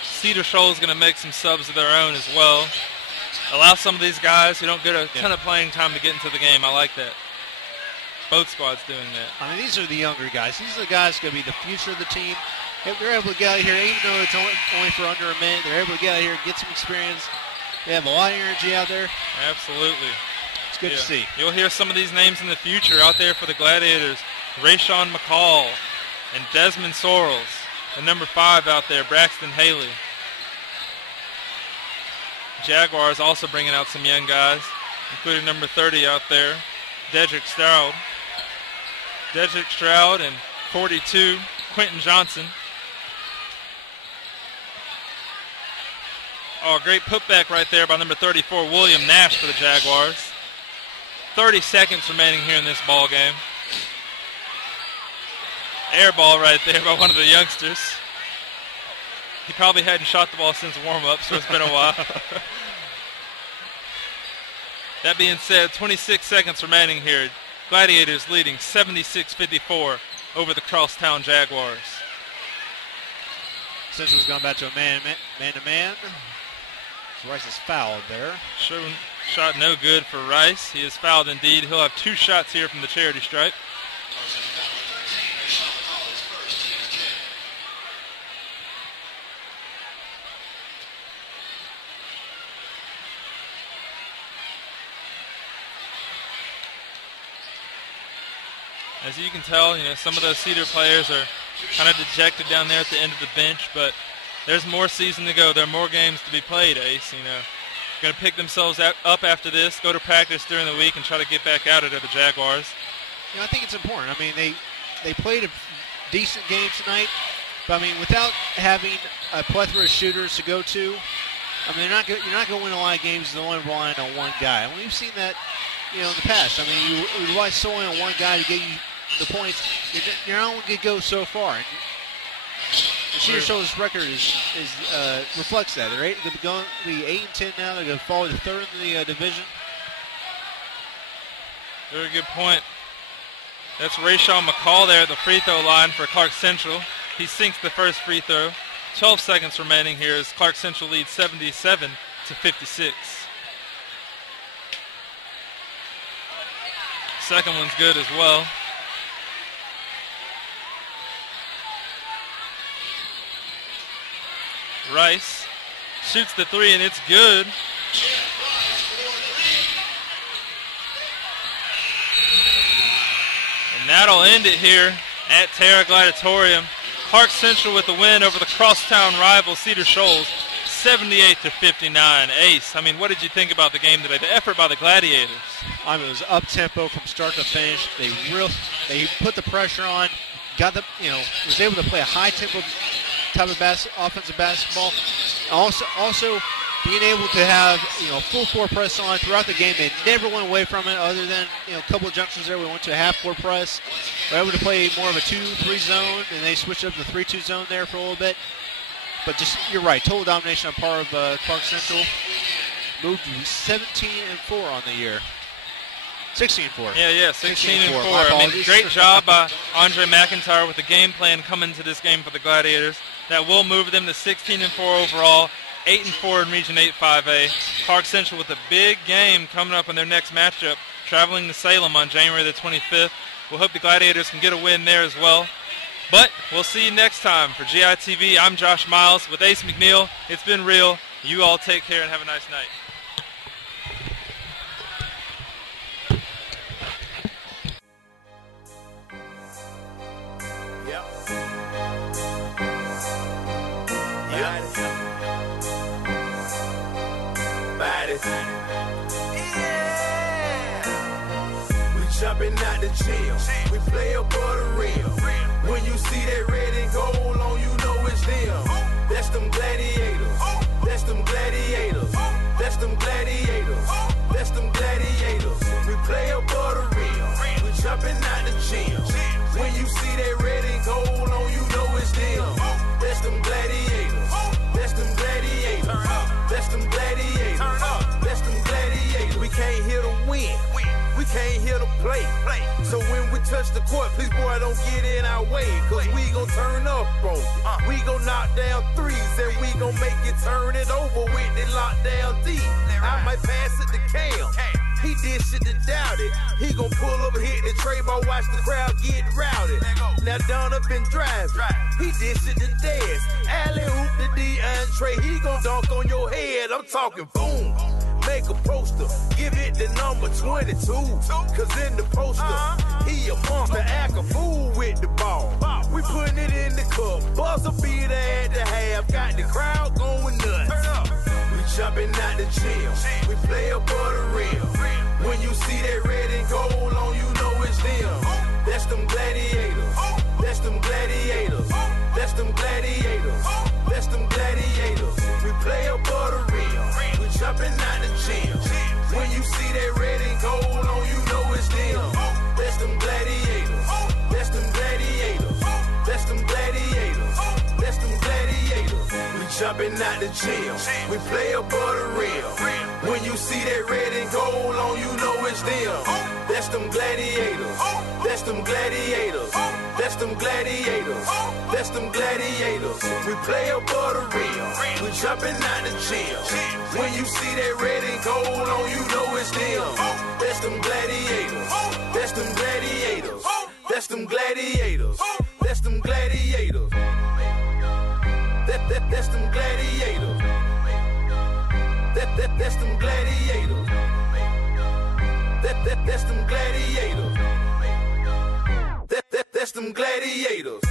Cedar Shoals is going to make some subs of their own as well. Allow some of these guys who don't get a ton of playing time to get into the game. I like that. Both squads doing that. I mean, these are the younger guys. These are the guys going to be the future of the team. If they're able to get out here, even though it's only for under a minute, they're able to get out here, get some experience. They have a lot of energy out there. Absolutely. It's good to see. You'll hear some of these names in the future out there for the Gladiators. Rayshawn McCall and Desmond Sorrells. And number 5 out there, Braxton Haley. Jaguars also bringing out some young guys, including number 30 out there, Dedrick Stroud. Dedrick Stroud and 42, Quentin Johnson. Oh, great putback right there by number 34, William Nash for the Jaguars. 30 seconds remaining here in this ball game. Air ball right there by one of the youngsters. He probably hadn't shot the ball since warm-up, so it's been a while. That being said, 26 seconds remaining here. Gladiators leading 76-54 over the Crosstown Jaguars. Central's gone back to a man-to-man. So Rice is fouled there. Shot no good for Rice. He is fouled indeed. He'll have 2 shots here from the charity stripe. As you can tell, some of those Cedar players are kind of dejected down there at the end of the bench, but there's more season to go. There are more games to be played, Ace. Going to pick themselves up after this, go to practice during the week, and try to get back out at the Jaguars. I think it's important. I mean, they played a decent game tonight, but I mean, without having a plethora of shooters to go to, I mean, you're not going to win a lot of games with only relying on one guy. And we've seen that, in the past. I mean, you rely solely on one guy to get you the points. You're not going to go so far. The Cedar Shoals' record reflects that. They're going to be 8-10 now. They're going to fall to 3rd in the division. Very good point. That's Rayshawn McCall there at the free throw line for Clarke Central. He sinks the first free throw. 12 seconds remaining here as Clarke Central leads 77-56. Second one's good as well. Rice shoots the 3 and it's good. And that'll end it here at Terra Gladiatorium. Clarke Central with the win over the crosstown rival Cedar Shoals, 78-59. Ace, I mean, what did you think about the game today? The effort by the Gladiators. I mean, it was up tempo from start to finish. They put the pressure on, was able to play a high tempo type of offensive basketball. Also being able to have full floor press on throughout the game. They never went away from it, other than a couple of junctions there. We went to a half floor press. We're able to play more of a 2-3 zone, and they switched up to the 3-2 zone there for a little bit. But just, you're right, total domination on par of Clarke Central. Moved to 17-4 on the year. 16-4. Yeah, 16-4. My I mean, apologies. great job by Andre McIntyre with the game plan coming to this game for the Gladiators. That will move them to 16-4 overall, 8-4 in Region 8 5A. Clarke Central with a big game coming up in their next matchup, traveling to Salem on January the 25th. We'll hope the Gladiators can get a win there as well. But we'll see you next time. For GITV, I'm Josh Miles with Ace McNeil. It's been real. You all take care and have a nice night. Jumping out the gym, we play above the rim. When you see that red and gold on, you know it's them. That's them gladiators. That's them gladiators. That's them gladiators. That's them gladiators. We play above the rim. We jumping out the gym. When you see that red and gold on, you know it's them. That's them gladiators. That's them gladiators. That's them gladiators. That's them gladiators. We came here to win. We came here to play. So when we touch the court, please, boy, don't get in our way. Cause we gon' turn up on you. We gon' knock down threes and we gon' make it turn it over with the lockdown D. I might pass it to Cam. He did shit to doubt it. He gon' pull up and hit the tray ball, watch the crowd get rowdy. Now down up and drive. He did shit to Dez. Alley hoop to DeAndre. He gon' dunk on your head. I'm talking boom. Make a poster, give it the number 22. Cause in the poster, he a monster, act a fool with the ball. We putting it in the cup, buzzer beater at the half, got the crowd going nuts. We jumping out the gym, we play above the rim. When you see that red and gold on, you know it's them. That's them gladiators, that's them gladiators, that's them gladiators, that's them gladiators. We play above the rim. Jumping out the gym. When you see that red and gold on, you know it's them. That's them gladiators. That's them gladiators. That's them gladiators. That's them gladiators. We jumping out the gym. We play above the rim. When you see that red and gold on, you know it's them. That's them gladiators. That's them gladiators. That's them gladiators. That's them gladiators. We play above the rim. We jumping out the gym. When you see that red and gold on, you know it's them. That's them gladiators. That's them gladiators. That's them gladiators. That's them gladiators. That's them gladiators. That's them gladiators. That's them gladiators. That's them gladiators.